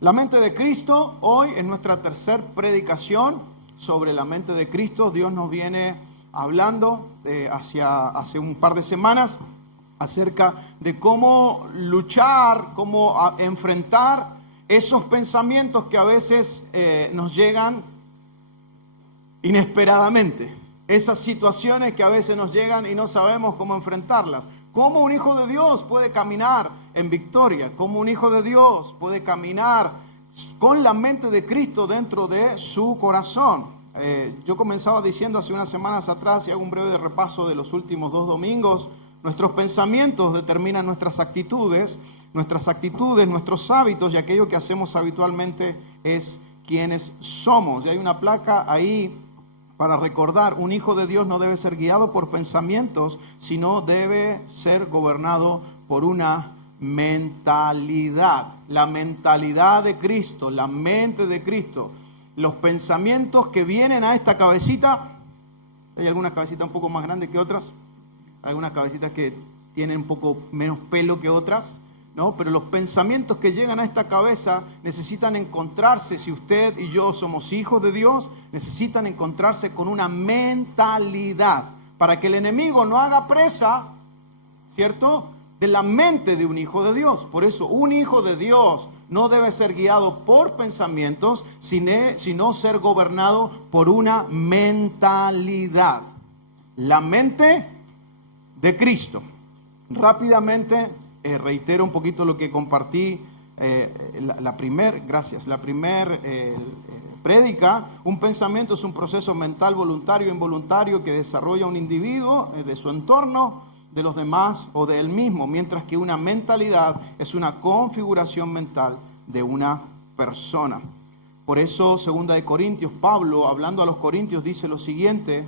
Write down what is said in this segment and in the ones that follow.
La mente de Cristo, hoy en nuestra tercera predicación sobre la mente de Cristo. Dios nos viene hablando hace un par de semanas acerca de cómo luchar, cómo enfrentar esos pensamientos que a veces nos llegan inesperadamente. Esas situaciones que a veces nos llegan y no sabemos cómo enfrentarlas. ¿Cómo un hijo de Dios puede caminar en victoria? ¿Cómo un hijo de Dios puede caminar con la mente de Cristo dentro de su corazón? Yo comenzaba diciendo hace unas semanas atrás, y hago un breve repaso de los últimos 2 domingos, nuestros pensamientos determinan nuestras actitudes, nuestros hábitos, y aquello que hacemos habitualmente es quienes somos. Y hay una placa ahí para recordar: un hijo de Dios no debe ser guiado por pensamientos, sino debe ser gobernado por una mentalidad. La mentalidad de Cristo, la mente de Cristo. Los pensamientos que vienen a esta cabecita, hay algunas cabecitas un poco más grandes que otras, algunas cabecitas que tienen un poco menos pelo que otras, ¿no? Pero los pensamientos que llegan a esta cabeza necesitan encontrarse, si usted y yo somos hijos de Dios, necesitan encontrarse con una mentalidad para que el enemigo no haga presa, ¿cierto?, de la mente de un hijo de Dios. Por eso un hijo de Dios no debe ser guiado por pensamientos, sino ser gobernado por una mentalidad. La mente de Cristo. Rápidamente reitero un poquito lo que compartí la primer prédica. Un pensamiento es un proceso mental voluntario e involuntario que desarrolla un individuo de su entorno, de los demás o de él mismo, mientras que una mentalidad es una configuración mental de una persona. Por eso, 2 de Corintios, Pablo, hablando a los corintios, dice lo siguiente,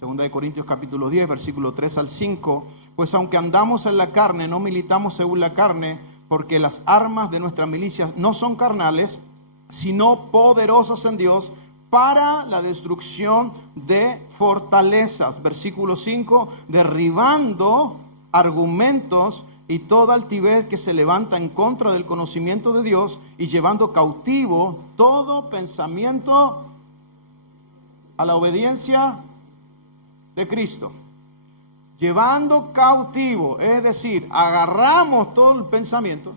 2 de Corintios capítulo 10, versículo 3 al 5, pues aunque andamos en la carne, no militamos según la carne, porque las armas de nuestra milicia no son carnales, sino poderosas en Dios para la destrucción de fortalezas. Versículo 5, derribando argumentos y toda altivez que se levanta en contra del conocimiento de Dios y llevando cautivo todo pensamiento a la obediencia de Cristo. Llevando cautivo, es decir, agarramos todo el pensamiento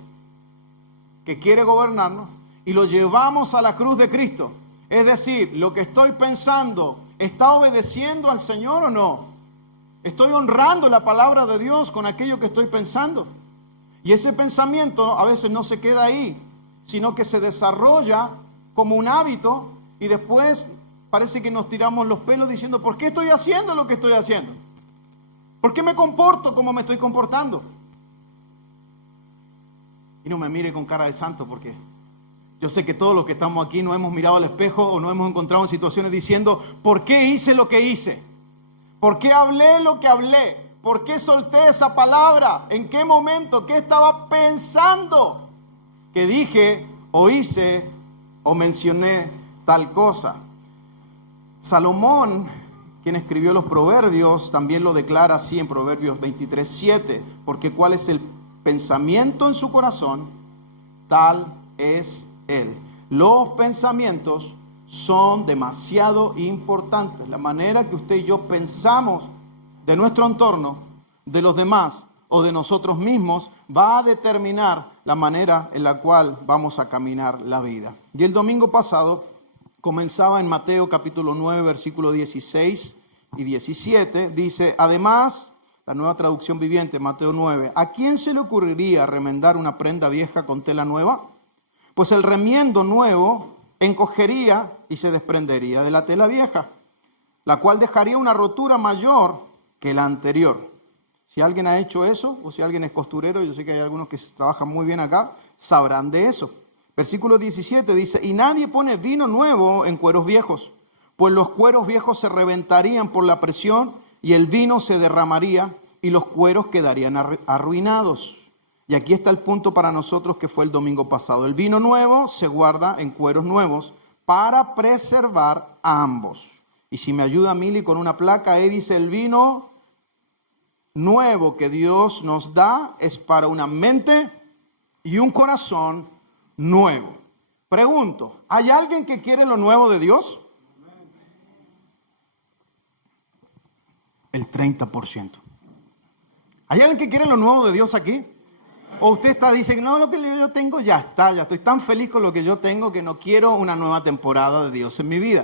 que quiere gobernarnos y lo llevamos a la cruz de Cristo. Es decir, lo que estoy pensando, ¿está obedeciendo al Señor o no? ¿Estoy honrando la palabra de Dios con aquello que estoy pensando? Y ese pensamiento a veces no se queda ahí, sino que se desarrolla como un hábito y después parece que nos tiramos los pelos diciendo: ¿por qué estoy haciendo lo que estoy haciendo? ¿Por qué me comporto como me estoy comportando? Y no me mire con cara de santo, porque yo sé que todos los que estamos aquí no hemos mirado al espejo o no hemos encontrado en situaciones diciendo: ¿por qué hice lo que hice? ¿Por qué hablé lo que hablé? ¿Por qué solté esa palabra? ¿En qué momento? ¿Qué estaba pensando? Que dije o hice o mencioné tal cosa. Salomón, quien escribió los Proverbios, también lo declara así en Proverbios 23:7, porque cuál es el pensamiento en su corazón, tal es él. Los pensamientos son demasiado importantes. La manera que usted y yo pensamos de nuestro entorno, de los demás o de nosotros mismos, va a determinar la manera en la cual vamos a caminar la vida. Y el domingo pasado comenzaba en Mateo capítulo 9, versículo 16 y 17. Dice: además, la Nueva Traducción Viviente, Mateo 9, ¿a quién se le ocurriría remendar una prenda vieja con tela nueva? Pues el remiendo nuevo encogería y se desprendería de la tela vieja, la cual dejaría una rotura mayor que la anterior. Si alguien ha hecho eso, o si alguien es costurero, yo sé que hay algunos que trabajan muy bien acá, sabrán de eso. Versículo 17 dice: y nadie pone vino nuevo en cueros viejos, pues los cueros viejos se reventarían por la presión y el vino se derramaría y los cueros quedarían arruinados. Y aquí está el punto para nosotros que fue el domingo pasado. El vino nuevo se guarda en cueros nuevos para preservar a ambos. Y si me ayuda Mili con una placa, ahí dice: el vino nuevo que Dios nos da es para una mente y un corazón nuevo. Pregunto, ¿hay alguien que quiere lo nuevo de Dios? El 30%. ¿Hay alguien que quiere lo nuevo de Dios aquí? O usted dice, no, lo que yo tengo ya está, ya estoy tan feliz con lo que yo tengo que no quiero una nueva temporada de Dios en mi vida.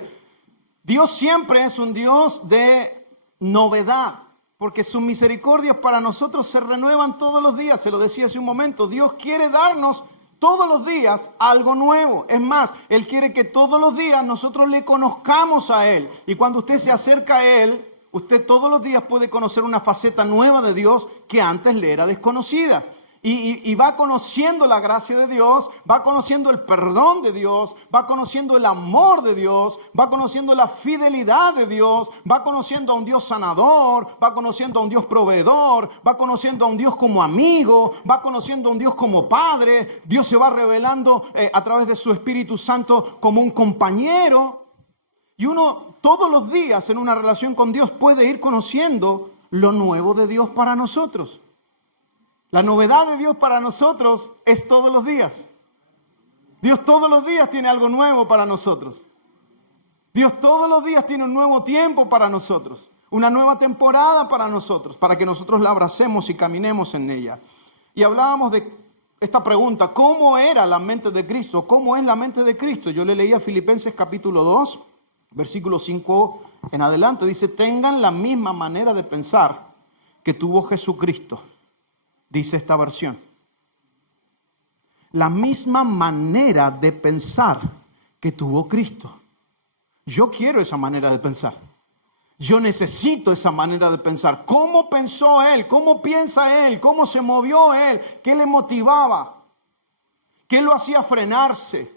Dios siempre es un Dios de novedad, porque sus misericordias para nosotros se renuevan todos los días. Se lo decía hace un momento, Dios quiere darnos todos los días algo nuevo. Es más, Él quiere que todos los días nosotros le conozcamos a Él. Y cuando usted se acerca a Él, usted todos los días puede conocer una faceta nueva de Dios que antes le era desconocida. Y va conociendo la gracia de Dios, va conociendo el perdón de Dios, va conociendo el amor de Dios, va conociendo la fidelidad de Dios, va conociendo a un Dios sanador, va conociendo a un Dios proveedor, va conociendo a un Dios como amigo, va conociendo a un Dios como padre. Dios se va revelando a través de su Espíritu Santo como un compañero. Y uno todos los días en una relación con Dios puede ir conociendo lo nuevo de Dios para nosotros. La novedad de Dios para nosotros es todos los días. Dios todos los días tiene algo nuevo para nosotros. Dios todos los días tiene un nuevo tiempo para nosotros. Una nueva temporada para nosotros, para que nosotros la abracemos y caminemos en ella. Y hablábamos de esta pregunta, ¿cómo era la mente de Cristo? ¿Cómo es la mente de Cristo? Yo le leía Filipenses capítulo 2, versículo 5 en adelante. Dice, tengan la misma manera de pensar que tuvo Jesucristo. Dice esta versión. La misma manera de pensar que tuvo Cristo. Yo quiero esa manera de pensar. Yo necesito esa manera de pensar. ¿Cómo pensó Él? ¿Cómo piensa Él? ¿Cómo se movió Él? ¿Qué le motivaba? ¿Qué lo hacía frenarse?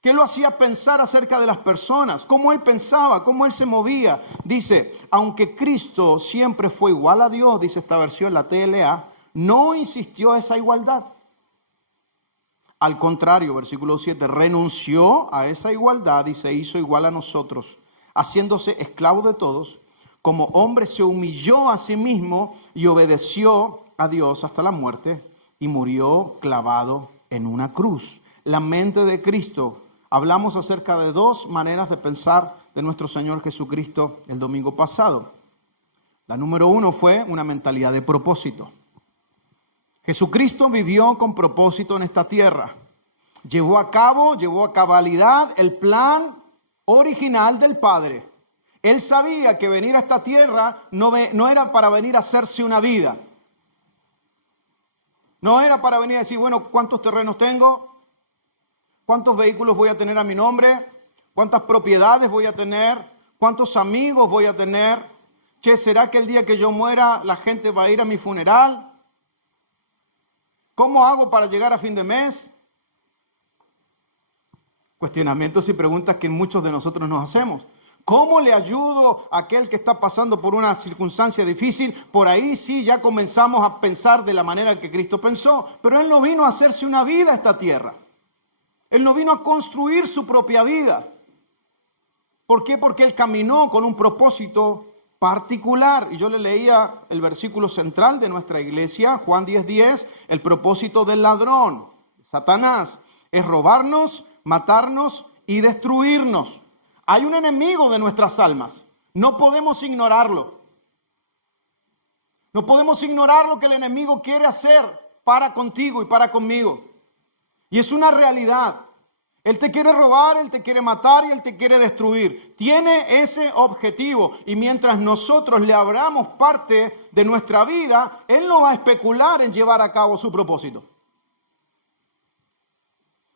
¿Qué lo hacía pensar acerca de las personas? ¿Cómo Él pensaba? ¿Cómo Él se movía? Dice, aunque Cristo siempre fue igual a Dios, dice esta versión, la TLA, no insistió a esa igualdad. Al contrario, versículo 7, renunció a esa igualdad y se hizo igual a nosotros, haciéndose esclavo de todos. Como hombre se humilló a sí mismo y obedeció a Dios hasta la muerte y murió clavado en una cruz. La mente de Cristo. Hablamos acerca de dos maneras de pensar de nuestro Señor Jesucristo el domingo pasado. La número uno fue una mentalidad de propósito. Jesucristo vivió con propósito en esta tierra. Llevó a cabalidad el plan original del Padre. Él sabía que venir a esta tierra no era para venir a hacerse una vida. No era para venir a decir, bueno, ¿cuántos terrenos tengo? ¿Cuántos vehículos voy a tener a mi nombre? ¿Cuántas propiedades voy a tener? ¿Cuántos amigos voy a tener? Che, ¿será que el día que yo muera la gente va a ir a mi funeral? ¿Cómo hago para llegar a fin de mes? Cuestionamientos y preguntas que muchos de nosotros nos hacemos. ¿Cómo le ayudo a aquel que está pasando por una circunstancia difícil? Por ahí sí ya comenzamos a pensar de la manera que Cristo pensó. Pero Él no vino a hacerse una vida a esta tierra. Él no vino a construir su propia vida. ¿Por qué? Porque Él caminó con un propósito particular. Y yo le leía el versículo central de nuestra iglesia, Juan 10:10, el propósito del ladrón, Satanás, es robarnos, matarnos y destruirnos. Hay un enemigo de nuestras almas. No podemos ignorarlo. No podemos ignorar lo que el enemigo quiere hacer para contigo y para conmigo. Y es una realidad. Él te quiere robar, Él te quiere matar y Él te quiere destruir. Tiene ese objetivo. Y mientras nosotros le abramos parte de nuestra vida, Él no va a especular en llevar a cabo su propósito.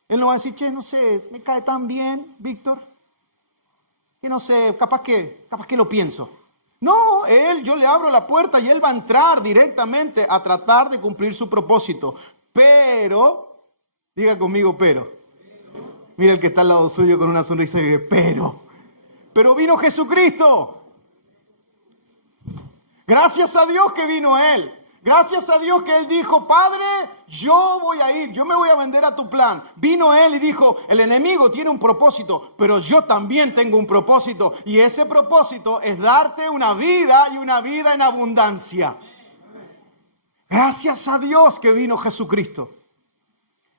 Él no va a decir, che, no sé, me cae tan bien, Víctor, que no sé, capaz que lo pienso. No, yo le abro la puerta y Él va a entrar directamente a tratar de cumplir su propósito. Pero, diga conmigo, pero. Mira el que está al lado suyo con una sonrisa y dice, pero vino Jesucristo. Gracias a Dios que vino Él. Gracias a Dios que Él dijo, Padre, yo voy a ir, yo me voy a vender a tu plan. Vino Él y dijo, el enemigo tiene un propósito, pero yo también tengo un propósito. Y ese propósito es darte una vida y una vida en abundancia. Gracias a Dios que vino Jesucristo.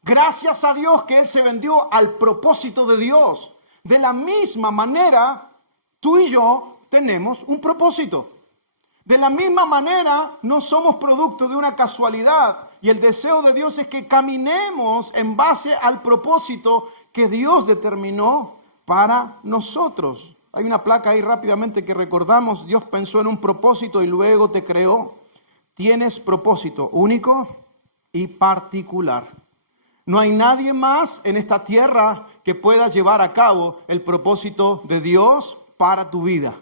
Gracias a Dios que Él se vendió al propósito de Dios. De la misma manera, tú y yo tenemos un propósito. De la misma manera, no somos producto de una casualidad. Y el deseo de Dios es que caminemos en base al propósito que Dios determinó para nosotros. Hay una placa ahí rápidamente que recordamos. Dios pensó en un propósito y luego te creó. Tienes propósito único y particular. No hay nadie más en esta tierra que pueda llevar a cabo el propósito de Dios para tu vida.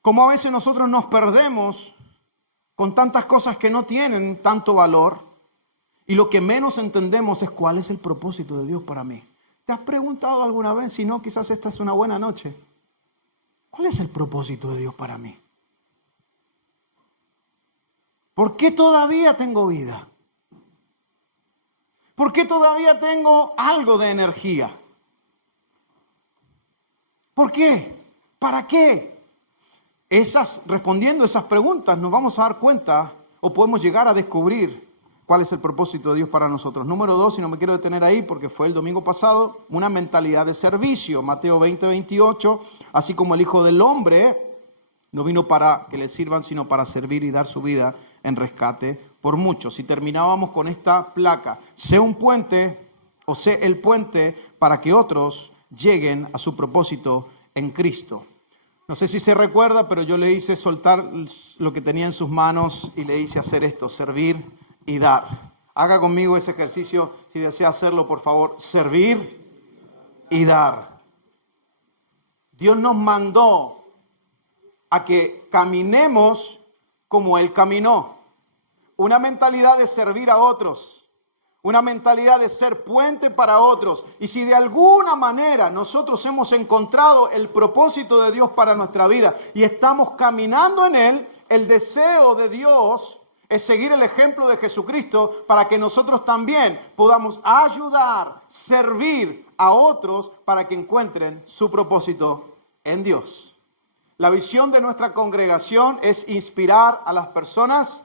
Como a veces nosotros nos perdemos con tantas cosas que no tienen tanto valor y lo que menos entendemos es cuál es el propósito de Dios para mí. ¿Te has preguntado alguna vez? Si no, quizás esta es una buena noche. ¿Cuál es el propósito de Dios para mí? ¿Por qué todavía tengo vida? ¿Por qué todavía tengo algo de energía? ¿Por qué? ¿Para qué? Respondiendo esas preguntas nos vamos a dar cuenta o podemos llegar a descubrir cuál es el propósito de Dios para nosotros. Número 2, y no me quiero detener ahí porque fue el domingo pasado, una mentalidad de servicio. Mateo 20:28, así como el Hijo del Hombre no vino para que le sirvan, sino para servir y dar su vida en rescate por muchos. Si terminábamos con esta placa, sé un puente o sé el puente para que otros lleguen a su propósito en Cristo. No sé si se recuerda, pero yo le hice soltar lo que tenía en sus manos y le hice hacer esto, servir y dar. Haga conmigo ese ejercicio, si desea hacerlo, por favor, servir y dar. Dios nos mandó a que caminemos como Él caminó. Una mentalidad de servir a otros. Una mentalidad de ser puente para otros. Y si de alguna manera nosotros hemos encontrado el propósito de Dios para nuestra vida y estamos caminando en Él, el deseo de Dios es seguir el ejemplo de Jesucristo para que nosotros también podamos ayudar, servir a otros para que encuentren su propósito en Dios. La visión de nuestra congregación es inspirar a las personas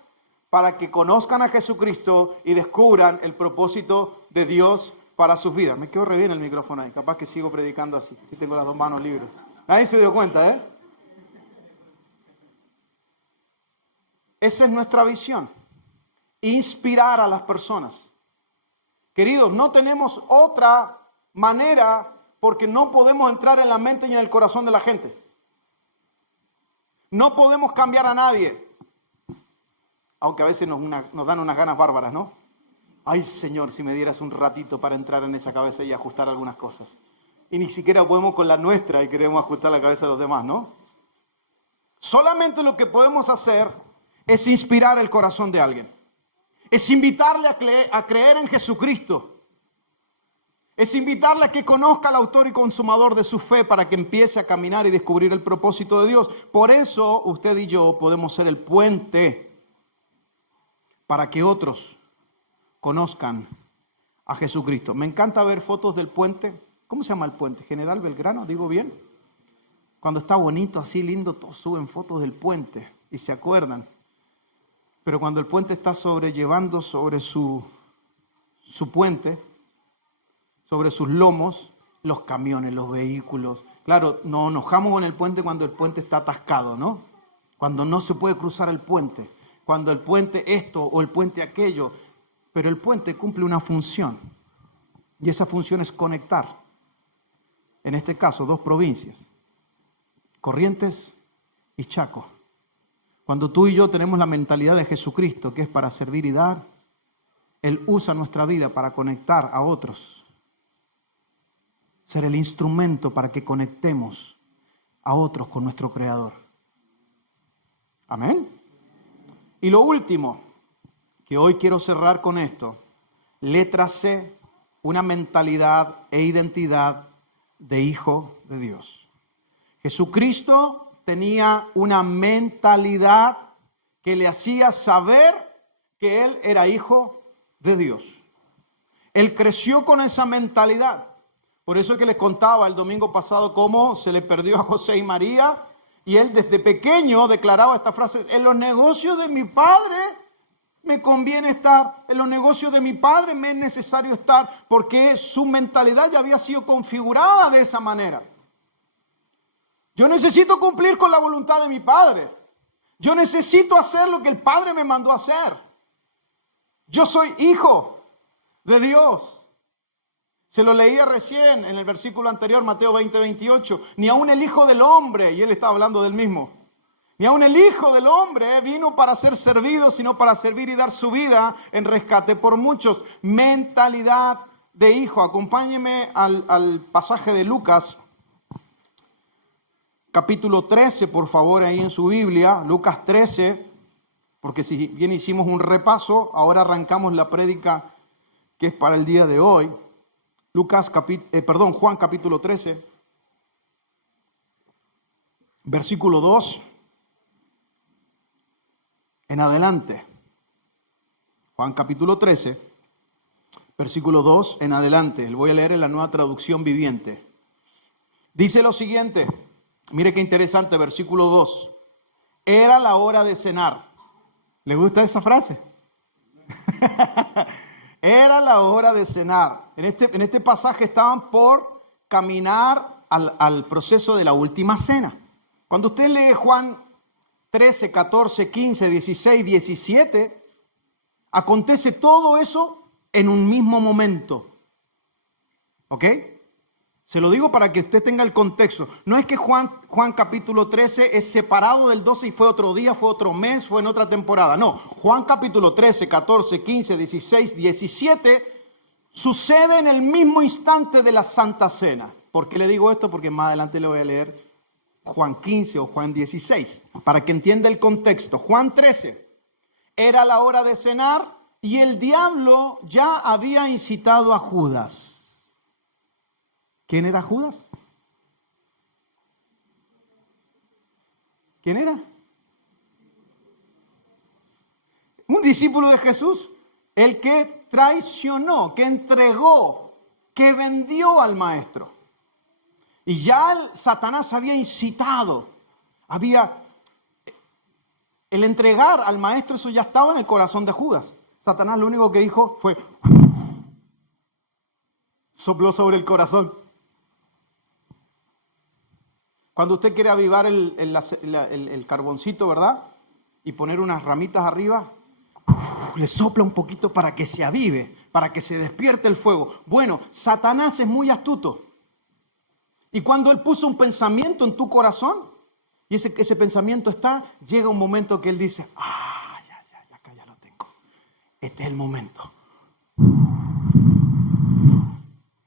para que conozcan a Jesucristo y descubran el propósito de Dios para sus vidas. Me quedo re bien el micrófono ahí, capaz que sigo predicando así, si tengo las dos manos libres. Nadie se dio cuenta, ¿eh? Esa es nuestra visión, inspirar a las personas. Queridos, no tenemos otra manera porque no podemos entrar en la mente y en el corazón de la gente. No podemos cambiar a nadie. Aunque a veces nos dan unas ganas bárbaras, ¿no? Ay, Señor, si me dieras un ratito para entrar en esa cabeza y ajustar algunas cosas. Y ni siquiera podemos con la nuestra y queremos ajustar la cabeza de los demás, ¿no? Solamente lo que podemos hacer es inspirar el corazón de alguien. Es invitarle a creer en Jesucristo. Es invitarle a que conozca al autor y consumador de su fe para que empiece a caminar y descubrir el propósito de Dios. Por eso usted y yo podemos ser el puente para que otros conozcan a Jesucristo. Me encanta ver fotos del puente. ¿Cómo se llama el puente? General Belgrano, ¿digo bien? Cuando está bonito, así lindo, todos suben fotos del puente y se acuerdan. Pero cuando el puente está llevando sobre su puente, sobre sus lomos, los camiones, los vehículos. Claro, nos enojamos con el puente cuando el puente está atascado, ¿no? Cuando no se puede cruzar el puente. Cuando el puente esto o el puente aquello, pero el puente cumple una función y esa función es conectar, en este caso, dos provincias, Corrientes y Chaco. Cuando tú y yo tenemos la mentalidad de Jesucristo, que es para servir y dar, Él usa nuestra vida para conectar a otros, ser el instrumento para que conectemos a otros con nuestro Creador. Amén. Y lo último, que hoy quiero cerrar con esto, letra C, una mentalidad e identidad de hijo de Dios. Jesucristo tenía una mentalidad que le hacía saber que Él era hijo de Dios. Él creció con esa mentalidad. Por eso es que les contaba el domingo pasado cómo se le perdió a José y María. Y él desde pequeño declaraba esta frase: en los negocios de mi padre me conviene estar. En los negocios de mi padre me es necesario estar, porque su mentalidad ya había sido configurada de esa manera. Yo necesito cumplir con la voluntad de mi padre. Yo necesito hacer lo que el padre me mandó a hacer. Yo soy hijo de Dios. Se lo leía recién en el versículo anterior, Mateo 20:28. Ni aun el Hijo del Hombre, y él está hablando del mismo, ni aun el Hijo del Hombre vino para ser servido, sino para servir y dar su vida en rescate por muchos. Mentalidad de hijo. Acompáñeme al pasaje de Lucas, capítulo 13, por favor, ahí en su Biblia. Lucas 13, porque si bien hicimos un repaso, ahora arrancamos la prédica que es para el día de hoy. Juan capítulo 13, versículo 2 en adelante. Juan capítulo 13, versículo 2 en adelante. Le voy a leer en la Nueva Traducción Viviente. Dice lo siguiente, mire qué interesante, versículo 2. Era la hora de cenar. ¿Le gusta esa frase? Era la hora de cenar. En este pasaje estaban por caminar al proceso de la última cena. Cuando usted lee Juan 13, 14, 15, 16, 17, acontece todo eso en un mismo momento. ¿Ok? Se lo digo para que usted tenga el contexto. No es que Juan capítulo 13 es separado del 12 y fue otro día, fue otro mes, fue en otra temporada. No, Juan capítulo 13, 14, 15, 16, 17 sucede en el mismo instante de la Santa Cena. ¿Por qué le digo esto? Porque más adelante le voy a leer Juan 15 o Juan 16, para que entienda el contexto. Juan 13, era la hora de cenar y el diablo ya había incitado a Judas. ¿Quién era Judas? ¿Quién era? Un discípulo de Jesús, el que traicionó, que entregó, que vendió al maestro. Y ya Satanás había incitado, el entregar al maestro, eso ya estaba en el corazón de Judas. Satanás lo único que dijo fue, sopló sobre el corazón. Cuando usted quiere avivar el carboncito, ¿verdad? Y poner unas ramitas arriba, le sopla un poquito para que se avive, para que se despierte el fuego. Bueno, Satanás es muy astuto. Y cuando él puso un pensamiento en tu corazón, y ese pensamiento llega un momento que él dice, acá ya lo tengo. Este es el momento.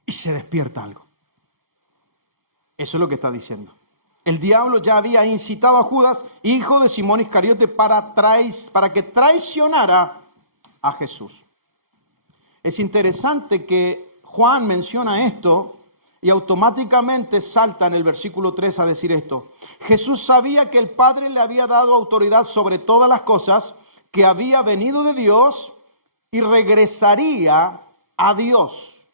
Y se despierta algo. Eso es lo que está diciendo. El diablo ya había incitado a Judas, hijo de Simón Iscariote, para que traicionara a Jesús. Es interesante que Juan menciona esto y automáticamente salta en el versículo 3 a decir esto. Jesús sabía que el Padre le había dado autoridad sobre todas las cosas, que había venido de Dios y regresaría a Dios.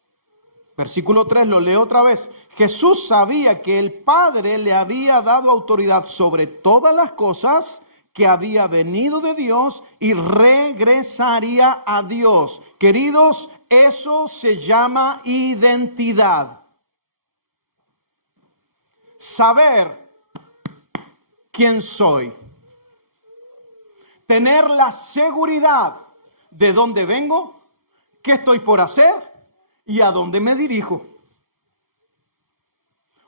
Versículo 3, lo leo otra vez. Jesús sabía que el Padre le había dado autoridad sobre todas las cosas, que había venido de Dios y regresaría a Dios. Queridos, eso se llama identidad. Saber quién soy. Tener la seguridad de dónde vengo, qué estoy por hacer y a dónde me dirijo.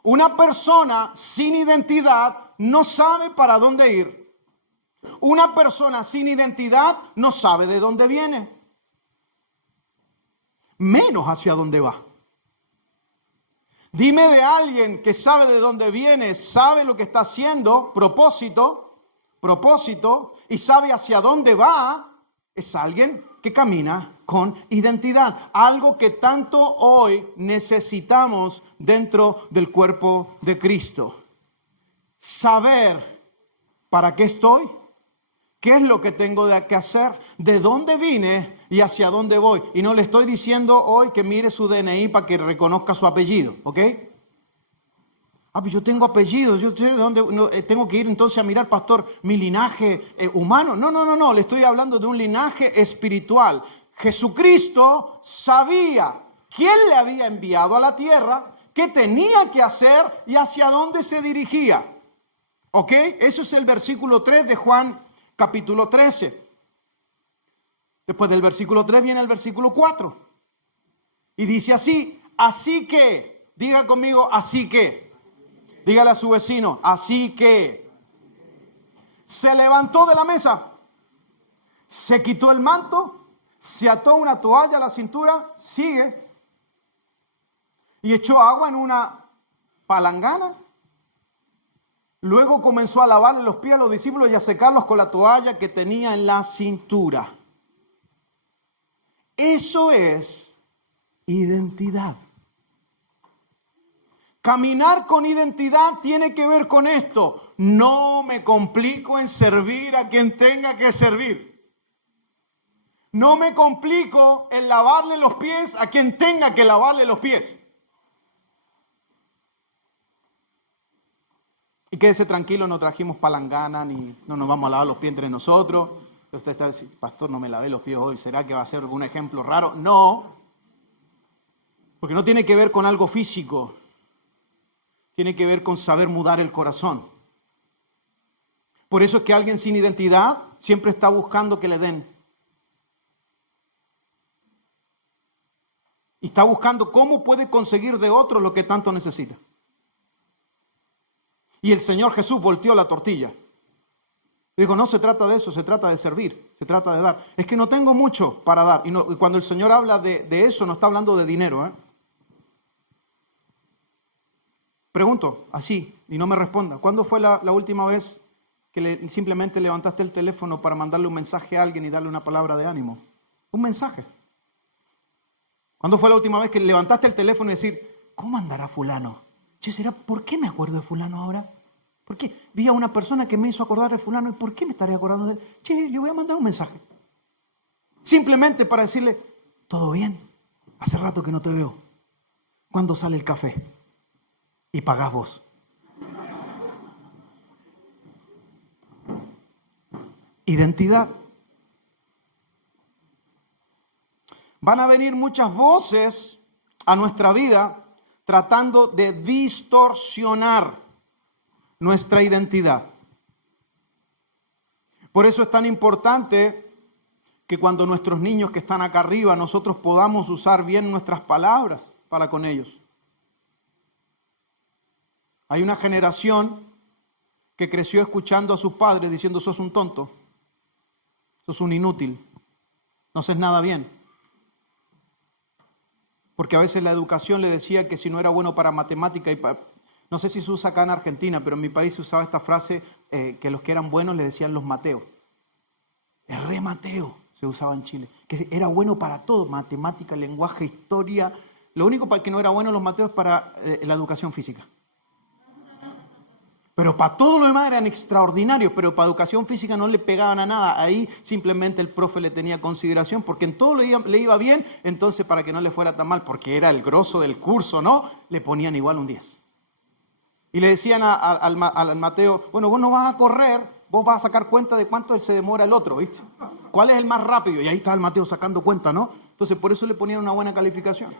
Una persona sin identidad no sabe para dónde ir. Una persona sin identidad no sabe de dónde viene, menos hacia dónde va. Dime de alguien que sabe de dónde viene, sabe lo que está haciendo, propósito, y sabe hacia dónde va, es alguien que camina con identidad. Algo que tanto hoy necesitamos dentro del cuerpo de Cristo. Saber para qué estoy, qué es lo que tengo que hacer, de dónde vine y hacia dónde voy. Y no le estoy diciendo hoy que mire su DNI para que reconozca su apellido, ¿ok? Pues yo tengo apellidos, yo sé de dónde tengo que ir entonces a mirar, pastor, mi linaje humano. No, le estoy hablando de un linaje espiritual. Jesucristo sabía quién le había enviado a la tierra, qué tenía que hacer y hacia dónde se dirigía. ¿Ok? Eso es el versículo 3 de Juan capítulo 13. Después del versículo 3 viene el versículo 4. Y dice así que, diga conmigo, así que. Dígale a su vecino, así que. Se levantó de la mesa, se quitó el manto, se ató una toalla a la cintura, sigue, y echó agua en una palangana. Luego comenzó a lavarle los pies a los discípulos y a secarlos con la toalla que tenía en la cintura. Eso es identidad. Caminar con identidad tiene que ver con esto. No me complico en servir a quien tenga que servir. No me complico en lavarle los pies a quien tenga que lavarle los pies. Y quédese tranquilo, no trajimos palangana ni no nos vamos a lavar los pies entre nosotros. Usted está diciendo, pastor, no me lavé los pies hoy, ¿será que va a ser algún ejemplo raro? No, porque no tiene que ver con algo físico, tiene que ver con saber mudar el corazón. Por eso es que alguien sin identidad siempre está buscando que le den. Y está buscando cómo puede conseguir de otro lo que tanto necesita. Y el Señor Jesús volteó la tortilla. Dijo, no se trata de eso, se trata de servir, se trata de dar. Es que no tengo mucho para dar. Y cuando el Señor habla de eso, no está hablando de dinero. Pregunto, así, y no me responda. ¿Cuándo fue la última vez que simplemente levantaste el teléfono para mandarle un mensaje a alguien y darle una palabra de ánimo? Un mensaje. ¿Cuándo fue la última vez que levantaste el teléfono y decir, ¿cómo andará fulano? Che, ¿será por qué me acuerdo de fulano ahora? ¿Por qué? Vi a una persona que me hizo acordar de fulano y ¿por qué me estaré acordando de él? Che, le voy a mandar un mensaje. Simplemente para decirle, ¿todo bien? Hace rato que no te veo. ¿Cuándo sale el café? Y pagás vos. Identidad. Van a venir muchas voces a nuestra vida tratando de distorsionar nuestra identidad. Por eso es tan importante que cuando nuestros niños que están acá arriba, nosotros podamos usar bien nuestras palabras para con ellos. Hay una generación que creció escuchando a sus padres diciendo, sos un tonto, sos un inútil, no haces nada bien. Porque a veces la educación le decía que si no era bueno para matemática y no sé si se usa acá en Argentina, pero en mi país se usaba esta frase que los que eran buenos le decían los Mateos. El re Mateo se usaba en Chile, que era bueno para todo, matemática, lenguaje, historia. Lo único para que no era bueno los Mateos es para la educación física. Pero para todo lo demás eran extraordinarios, pero para educación física no le pegaban a nada. Ahí simplemente el profe le tenía consideración porque en todo le iba bien, entonces para que no le fuera tan mal, porque era el grosso del curso, ¿no? Le ponían igual un 10. Y le decían al Mateo, bueno, vos no vas a correr, vos vas a sacar cuenta de cuánto se demora el otro, ¿viste? ¿Cuál es el más rápido? Y ahí está el Mateo sacando cuenta, ¿no? Entonces por eso le ponían una buena calificación.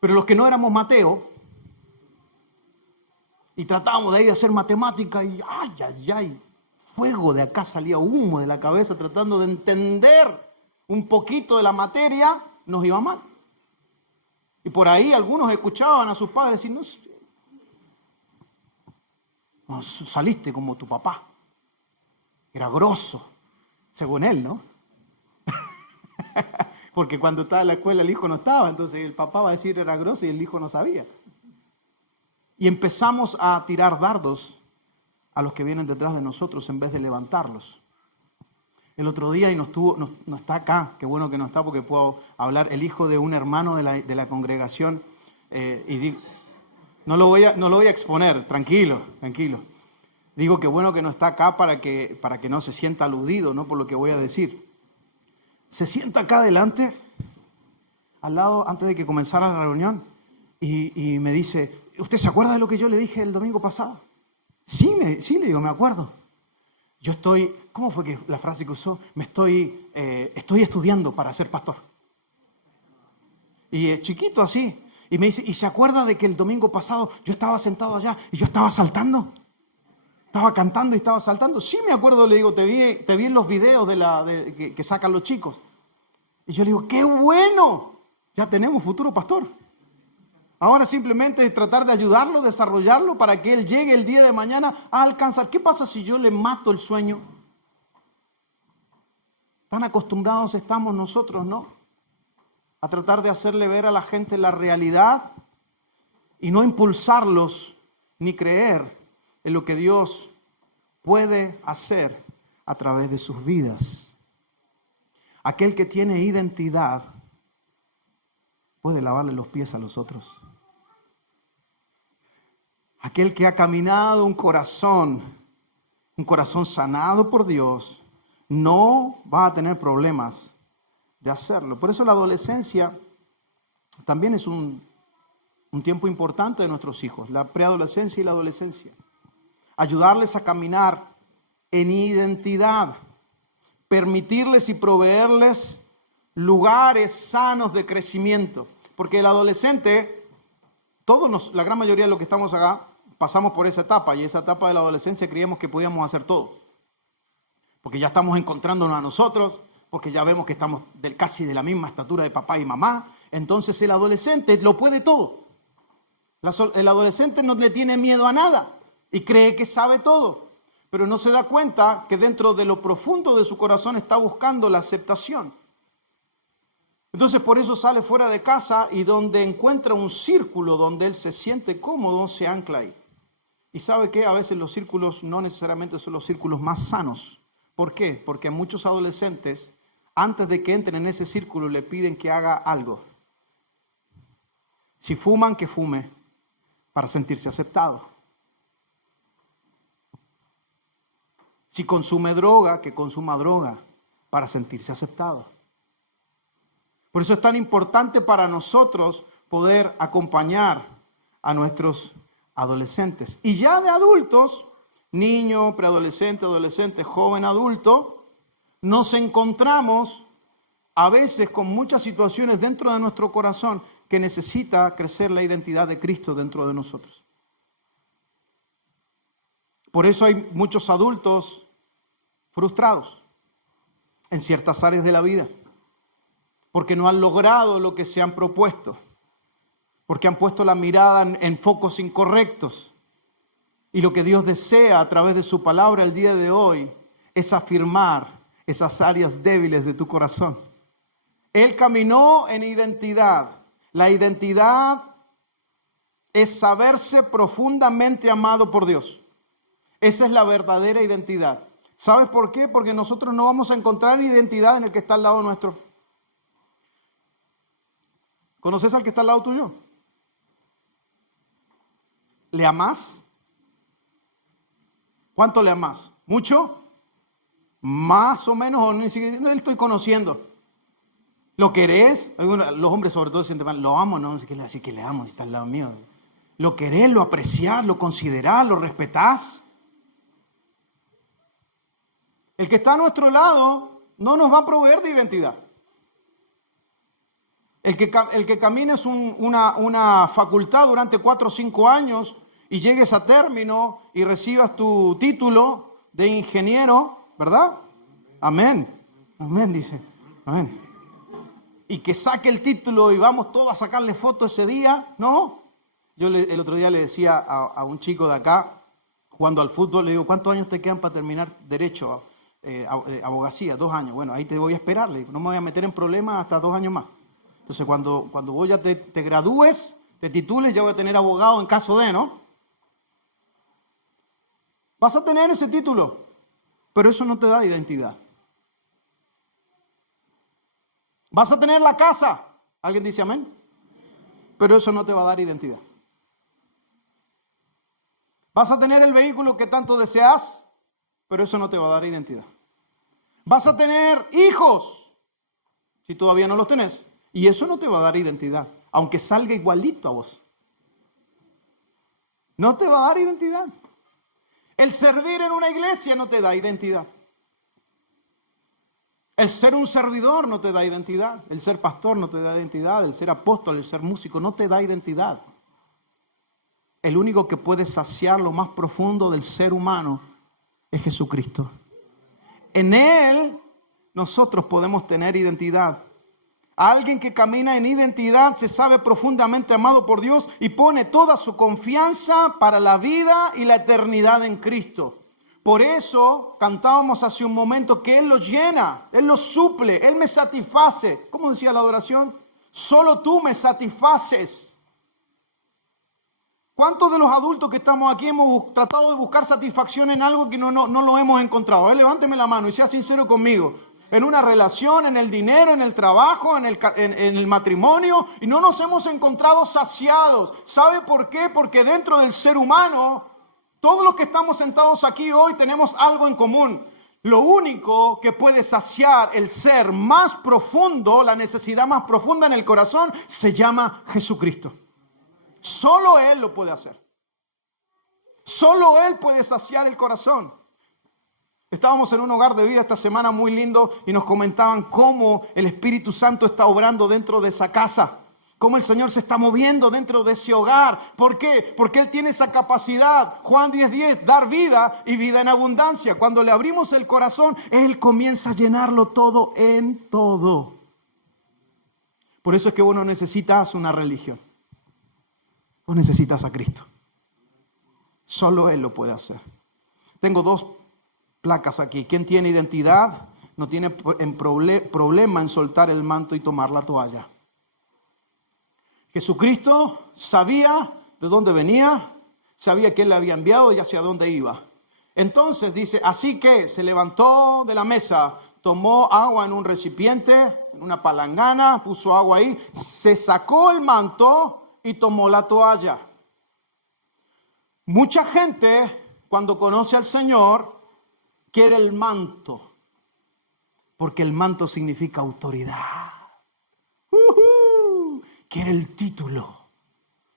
Pero los que no éramos Mateo, y tratábamos de ahí de hacer matemática y fuego de acá, salía humo de la cabeza tratando de entender un poquito de la materia, nos iba mal. Y por ahí algunos escuchaban a sus padres decir, no, saliste como tu papá, era grosso, según él, ¿no? Porque cuando estaba en la escuela el hijo no estaba, entonces el papá va a decir era grosso y el hijo no sabía. Y empezamos a tirar dardos a los que vienen detrás de nosotros en vez de levantarlos. El otro día, y no está acá, qué bueno que no está porque puedo hablar, el hijo de un hermano de la congregación, no lo voy a exponer, tranquilo. Digo que bueno que no está acá para que no se sienta aludido, ¿no? Por lo que voy a decir. Se sienta acá adelante, al lado, antes de que comenzara la reunión. y me dice, ¿usted se acuerda de lo que yo le dije el domingo pasado? Sí, le digo, me acuerdo. Yo estoy, ¿cómo fue que la frase que usó? Estoy estudiando para ser pastor. Y es chiquito así. Y me dice, ¿y se acuerda de que el domingo pasado yo estaba sentado allá y yo estaba saltando? Estaba cantando y estaba saltando. Sí, me acuerdo, le digo, te vi en los videos que sacan los chicos. Y yo le digo, ¡qué bueno! Ya tenemos futuro pastor. Ahora simplemente es tratar de ayudarlo, desarrollarlo para que él llegue el día de mañana a alcanzar. ¿Qué pasa si yo le mato el sueño? Tan acostumbrados estamos nosotros, ¿no? A tratar de hacerle ver a la gente la realidad y no impulsarlos ni creer en lo que Dios puede hacer a través de sus vidas. Aquel que tiene identidad puede lavarle los pies a los otros. Aquel que ha caminado un corazón sanado por Dios, no va a tener problemas de hacerlo. Por eso la adolescencia también es un tiempo importante de nuestros hijos, la preadolescencia y la adolescencia. Ayudarles a caminar en identidad, permitirles y proveerles lugares sanos de crecimiento. Porque el adolescente, la gran mayoría de los que estamos acá, pasamos por esa etapa, y esa etapa de la adolescencia creíamos que podíamos hacer todo. Porque ya estamos encontrándonos a nosotros, porque ya vemos que estamos casi de la misma estatura de papá y mamá. Entonces el adolescente lo puede todo. El adolescente no le tiene miedo a nada y cree que sabe todo, pero no se da cuenta que dentro de lo profundo de su corazón está buscando la aceptación. Entonces por eso sale fuera de casa y donde encuentra un círculo donde él se siente cómodo, se ancla ahí. Y sabe que a veces los círculos no necesariamente son los círculos más sanos. ¿Por qué? Porque a muchos adolescentes, antes de que entren en ese círculo, le piden que haga algo. Si fuman, que fume para sentirse aceptado. Si consume droga, que consuma droga para sentirse aceptado. Por eso es tan importante para nosotros poder acompañar a nuestros adolescentes. Y ya de adultos, niño, preadolescente, adolescente, joven, adulto, nos encontramos a veces con muchas situaciones dentro de nuestro corazón que necesita crecer la identidad de Cristo dentro de nosotros. Por eso hay muchos adultos frustrados en ciertas áreas de la vida, porque no han logrado lo que se han propuesto, porque han puesto la mirada en focos incorrectos. Y lo que Dios desea a través de su palabra el día de hoy es afirmar esas áreas débiles de tu corazón. Él caminó en identidad. La identidad es saberse profundamente amado por Dios. Esa es la verdadera identidad. ¿Sabes por qué? Porque nosotros no vamos a encontrar identidad en el que está al lado nuestro. ¿Conoces al que está al lado tuyo? ¿Le amás? ¿Cuánto le amás? ¿Mucho? ¿Más o menos? ¿O ni siquiera no le estoy conociendo? ¿Lo querés? Los hombres sobre todo sienten, lo amo, no sé qué le decir que le amo si está al lado mío. ¿Lo querés? ¿Lo apreciás? ¿Lo considerás? ¿Lo respetás? El que está a nuestro lado no nos va a proveer de identidad. El que camines una facultad durante 4 o 5 años y llegues a término y recibas tu título de ingeniero, ¿verdad? Amén. Amén, dice. Amén. Y que saque el título y vamos todos a sacarle fotos ese día, ¿no? Yo el otro día le decía a un chico de acá, jugando al fútbol, le digo, ¿cuántos años te quedan para terminar derecho, abogacía? 2 años. Bueno, ahí te voy a esperar, le digo, no me voy a meter en problemas hasta 2 años más. Entonces, cuando vos ya te gradúes, te titules, ya voy a tener abogado en caso de, ¿no? Vas a tener ese título, pero eso no te da identidad. Vas a tener la casa, ¿alguien dice amén? Pero eso no te va a dar identidad. Vas a tener el vehículo que tanto deseas, pero eso no te va a dar identidad. Vas a tener hijos, si todavía no los tenés, y eso no te va a dar identidad, aunque salga igualito a vos. no te va a dar identidad. El servir en una iglesia no te da identidad. El ser un servidor no te da identidad. El ser pastor no te da identidad. El ser apóstol, el ser músico no te da identidad. El único que puede saciar lo más profundo del ser humano es Jesucristo. En Él nosotros podemos tener identidad. Alguien que camina en identidad se sabe profundamente amado por Dios y pone toda su confianza para la vida y la eternidad en Cristo. Por eso cantábamos hace un momento que Él lo llena, Él lo suple, Él me satisface. ¿Cómo decía la adoración? Solo tú me satisfaces. ¿Cuántos de los adultos que estamos aquí hemos tratado de buscar satisfacción en algo que no lo hemos encontrado? Levánteme la mano y sea sincero conmigo. En una relación, en el dinero, en el trabajo, en el matrimonio, y no nos hemos encontrado saciados. ¿Sabe por qué? Porque dentro del ser humano, todos los que estamos sentados aquí hoy tenemos algo en común. Lo único que puede saciar el ser más profundo, la necesidad más profunda en el corazón, se llama Jesucristo. Solo Él lo puede hacer. Solo Él puede saciar el corazón. Estábamos en un hogar de vida esta semana muy lindo y nos comentaban cómo el Espíritu Santo está obrando dentro de esa casa. Cómo el Señor se está moviendo dentro de ese hogar. ¿Por qué? Porque Él tiene esa capacidad. Juan 10:10, dar vida y vida en abundancia. Cuando le abrimos el corazón, Él comienza a llenarlo todo en todo. Por eso es que vos no necesitas una religión. Vos necesitas a Cristo. Solo Él lo puede hacer. Tengo dos placas aquí. ¿Quién tiene identidad? No tiene problema en soltar el manto y tomar la toalla. Jesucristo sabía de dónde venía, sabía que Él le había enviado y hacia dónde iba. Entonces dice, así que se levantó de la mesa, tomó agua en un recipiente, en una palangana, puso agua ahí, se sacó el manto y tomó la toalla. Mucha gente, cuando conoce al Señor, quiere el manto, porque el manto significa autoridad. Quiere el título.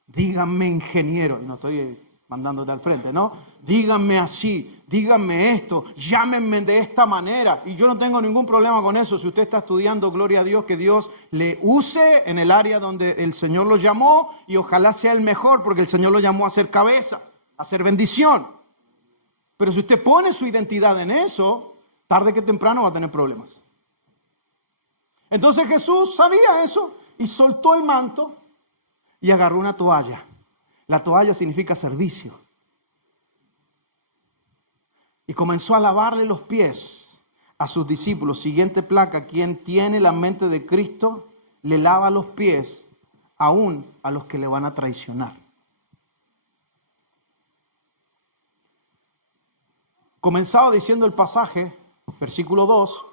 Díganme ingeniero, y no estoy mandándote al frente, ¿no? Díganme así, díganme esto, llámenme de esta manera. Y yo no tengo ningún problema con eso. Si usted está estudiando, gloria a Dios, que Dios le use en el área donde el Señor lo llamó y ojalá sea el mejor, porque el Señor lo llamó a ser cabeza, a ser bendición. Pero si usted pone su identidad en eso, tarde que temprano va a tener problemas. Entonces Jesús sabía eso y soltó el manto y agarró una toalla. La toalla significa servicio. Y comenzó a lavarle los pies a sus discípulos. Siguiente placa, quien tiene la mente de Cristo, le lava los pies aún a los que le van a traicionar. Comenzaba diciendo el pasaje, versículo 2,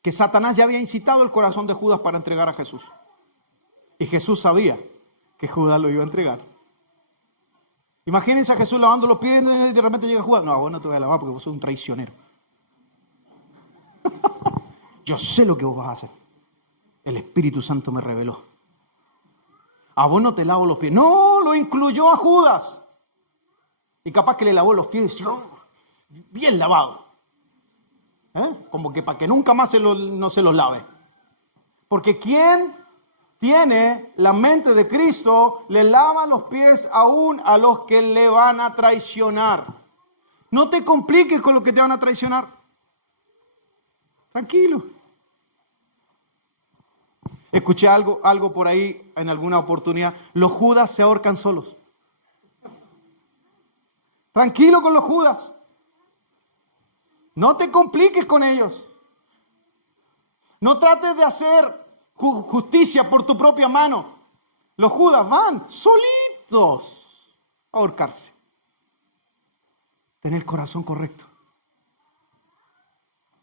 que Satanás ya había incitado el corazón de Judas para entregar a Jesús. Y Jesús sabía que Judas lo iba a entregar. Imagínense a Jesús lavando los pies y de repente llega Judas. No, vos no te voy a lavar porque vos sos un traicionero. Yo sé lo que vos vas a hacer. El Espíritu Santo me reveló. A vos no te lavo los pies. No, lo incluyó a Judas. Y capaz que le lavó los pies bien lavado. Como que para que nunca más no se los lave. Porque quien tiene la mente de Cristo le lava los pies aún a los que le van a traicionar. No te compliques con lo que te van a traicionar. Tranquilo. Escuché algo por ahí en alguna oportunidad. Los Judas se ahorcan solos. Tranquilo con los Judas. No te compliques con ellos. No trates de hacer justicia por tu propia mano. Los Judas van solitos a ahorcarse. Tener el corazón correcto.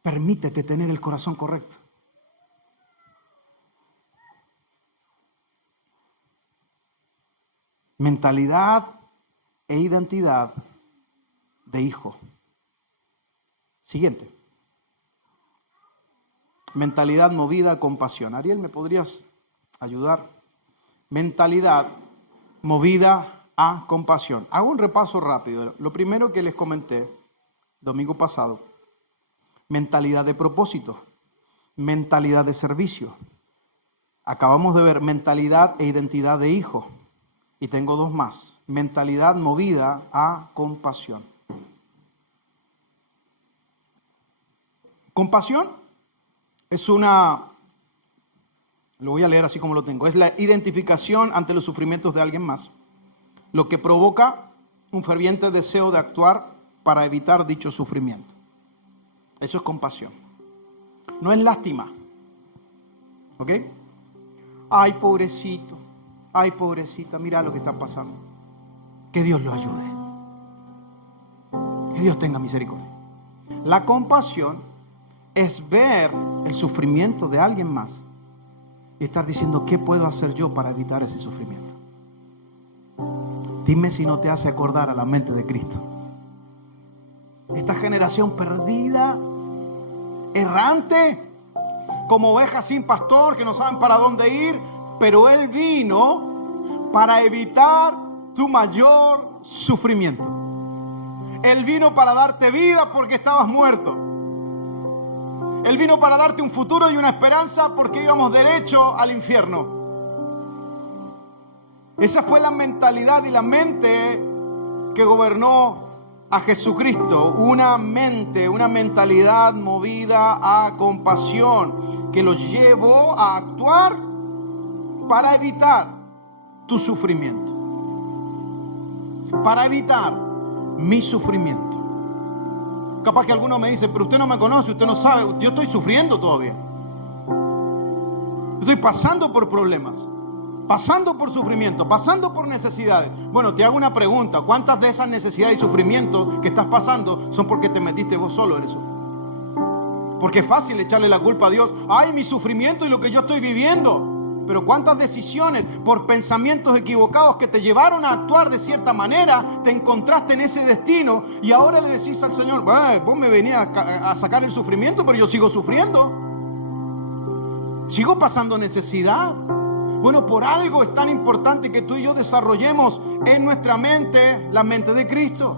Permítete tener el corazón correcto. Mentalidad e identidad de hijo. Siguiente. Mentalidad movida con pasión. Ariel, ¿me podrías ayudar? Mentalidad movida a compasión. Hago un repaso rápido. Lo primero que les comenté domingo pasado, mentalidad de propósito, mentalidad de servicio. Acabamos de ver mentalidad e identidad de hijo. Y tengo dos más. Mentalidad movida a compasión. Compasión es lo voy a leer así como lo tengo, es la identificación ante los sufrimientos de alguien más, lo que provoca un ferviente deseo de actuar para evitar dicho sufrimiento. Eso es compasión. No es lástima. ¿Ok? Ay, pobrecito. Ay, pobrecita, mira lo que está pasando. Que Dios lo ayude. Que Dios tenga misericordia. La compasión es ver el sufrimiento de alguien más y estar diciendo, ¿qué puedo hacer yo para evitar ese sufrimiento? Dime si no te hace acordar a la mente de Cristo. Esta generación perdida, errante, como ovejas sin pastor, que no saben para dónde ir, pero Él vino para evitar tu mayor sufrimiento. Él vino para darte vida porque estabas muerto. Él vino para darte un futuro y una esperanza porque íbamos derecho al infierno. Esa fue la mentalidad y la mente que gobernó a Jesucristo. Una mente, una mentalidad movida a compasión que lo llevó a actuar para evitar tu sufrimiento. Para evitar mi sufrimiento. Capaz que alguno me dice, pero usted no me conoce, usted no sabe, yo estoy sufriendo todavía. Estoy pasando por problemas, pasando por sufrimiento, pasando por necesidades. Bueno, te hago una pregunta, ¿cuántas de esas necesidades y sufrimientos que estás pasando son porque te metiste vos solo en eso? Porque es fácil echarle la culpa a Dios. Ay, mi sufrimiento y lo que yo estoy viviendo. Pero cuántas decisiones por pensamientos equivocados que te llevaron a actuar de cierta manera, te encontraste en ese destino y ahora le decís al Señor, vos me venías a sacar el sufrimiento, pero yo sigo sufriendo. Sigo pasando necesidad. Bueno, por algo es tan importante que tú y yo desarrollemos en nuestra mente la mente de Cristo.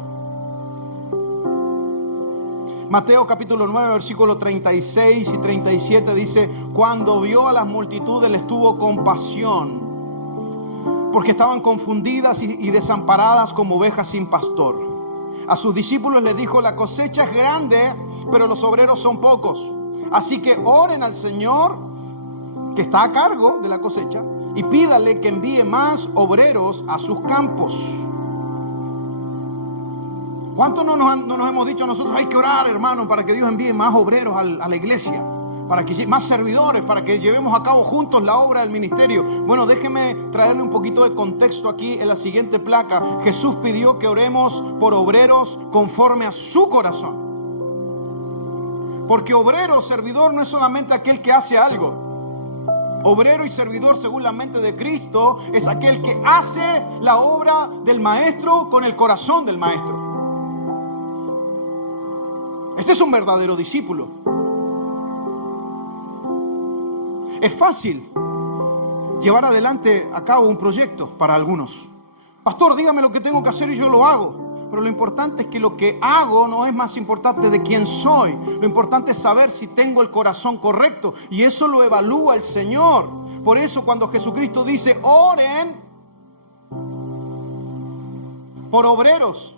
Mateo capítulo 9, versículos 36 y 37 dice, cuando vio a las multitudes les tuvo compasión, porque estaban confundidas y desamparadas como ovejas sin pastor. A sus discípulos les dijo, la cosecha es grande, pero los obreros son pocos. Así que oren al Señor, que está a cargo de la cosecha, y pídale que envíe más obreros a sus campos. ¿Cuántos no nos hemos dicho nosotros, hay que orar, hermano, para que Dios envíe más obreros a la iglesia? Para que más servidores, para que llevemos a cabo juntos la obra del ministerio. Bueno, déjeme traerle un poquito de contexto aquí en la siguiente placa. Jesús pidió que oremos por obreros conforme a su corazón. Porque obrero o servidor no es solamente aquel que hace algo. Obrero y servidor, según la mente de Cristo, es aquel que hace la obra del maestro con el corazón del maestro. Ese es un verdadero discípulo. Es fácil llevar adelante a cabo un proyecto para algunos. Pastor, dígame lo que tengo que hacer y yo lo hago. Pero lo importante es que lo que hago no es más importante de quién soy. Lo importante es saber si tengo el corazón correcto. Y eso lo evalúa el Señor. Por eso cuando Jesucristo dice, oren por obreros.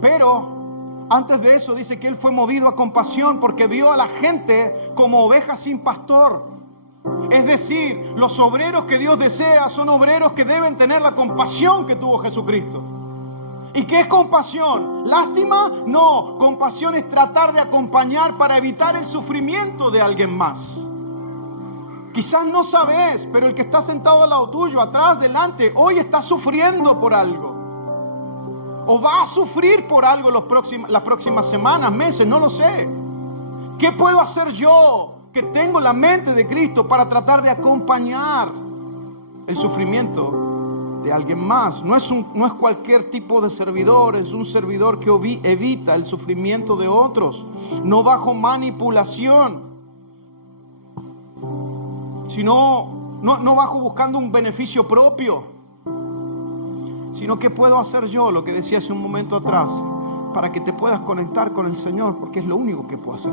Pero antes de eso dice que Él fue movido a compasión porque vio a la gente como ovejas sin pastor. Es decir, los obreros que Dios desea son obreros que deben tener la compasión que tuvo Jesucristo. ¿Y qué es compasión? ¿Lástima? No, compasión es tratar de acompañar para evitar el sufrimiento de alguien más. Quizás no sabes, pero el que está sentado al lado tuyo, atrás, delante, hoy está sufriendo por algo. O va a sufrir por algo las próximas semanas, meses, no lo sé. ¿Qué puedo hacer yo que tengo la mente de Cristo para tratar de acompañar el sufrimiento de alguien más? No es cualquier tipo de servidor, es un servidor que evita el sufrimiento de otros, no bajo manipulación, sino No bajo buscando un beneficio propio, sino que puedo hacer yo, lo que decía hace un momento atrás, para que te puedas conectar con el Señor, porque es lo único que puedo hacer.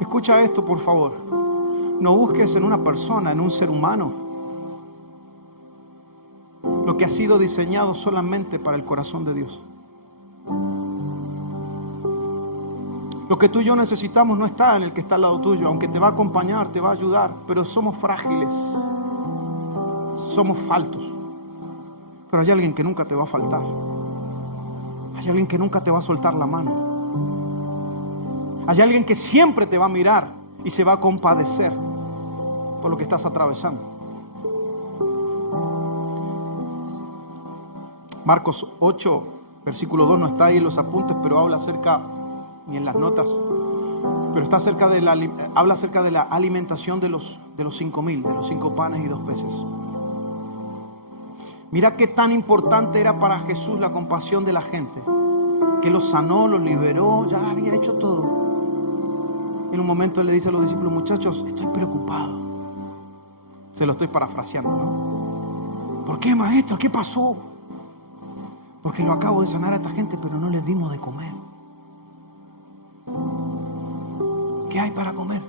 Escucha esto, por favor. No busques en una persona, en un ser humano, lo que ha sido diseñado solamente para el corazón de Dios. Lo que tú y yo necesitamos no está en el que está al lado tuyo, aunque te va a acompañar, te va a ayudar, pero somos frágiles, somos faltos. Pero hay alguien que nunca te va a faltar. Hay alguien que nunca te va a soltar la mano. Hay alguien que siempre te va a mirar y se va a compadecer por lo que estás atravesando. Marcos 8, versículo 2, no está ahí en los apuntes, pero habla acerca, ni en las notas, pero está habla acerca de la alimentación de los 5,000, de los 5 panes y 2 peces. Mira qué tan importante era para Jesús la compasión de la gente, que los sanó, los liberó, ya había hecho todo. En un momento él le dice a los discípulos: muchachos, estoy preocupado. Se lo estoy parafraseando, ¿no? ¿Por qué, maestro? ¿Qué pasó? Porque lo acabo de sanar a esta gente, pero no les dimos de comer. ¿Qué hay para comer?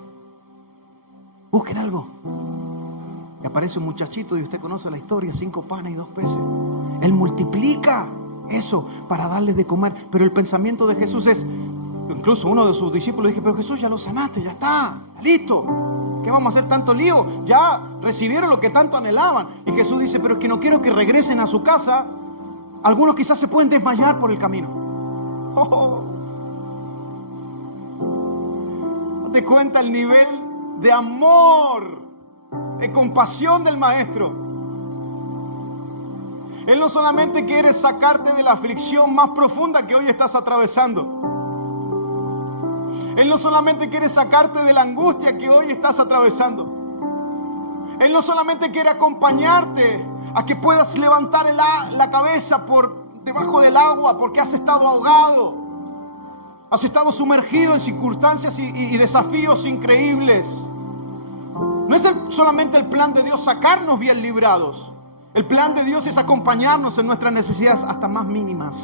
Busquen algo. Y aparece un muchachito, y usted conoce la historia, 5 panes y 2 peces. Él multiplica eso para darles de comer. Pero el pensamiento de Jesús es, incluso uno de sus discípulos dice: pero Jesús, ya lo sanaste, ya está, listo. ¿Qué vamos a hacer tanto lío? Ya recibieron lo que tanto anhelaban. Y Jesús dice: pero es que no quiero que regresen a su casa. Algunos quizás se pueden desmayar por el camino. ¿Te cuenta el nivel de amor, de compasión del Maestro? Él no solamente quiere sacarte de la aflicción más profunda que hoy estás atravesando. Él no solamente quiere sacarte de la angustia que hoy estás atravesando. Él no solamente quiere acompañarte a que puedas levantar la cabeza por debajo del agua porque has estado ahogado. Has estado sumergido en circunstancias y desafíos increíbles. No es solamente el plan de Dios sacarnos bien librados. El plan de Dios es acompañarnos en nuestras necesidades hasta más mínimas.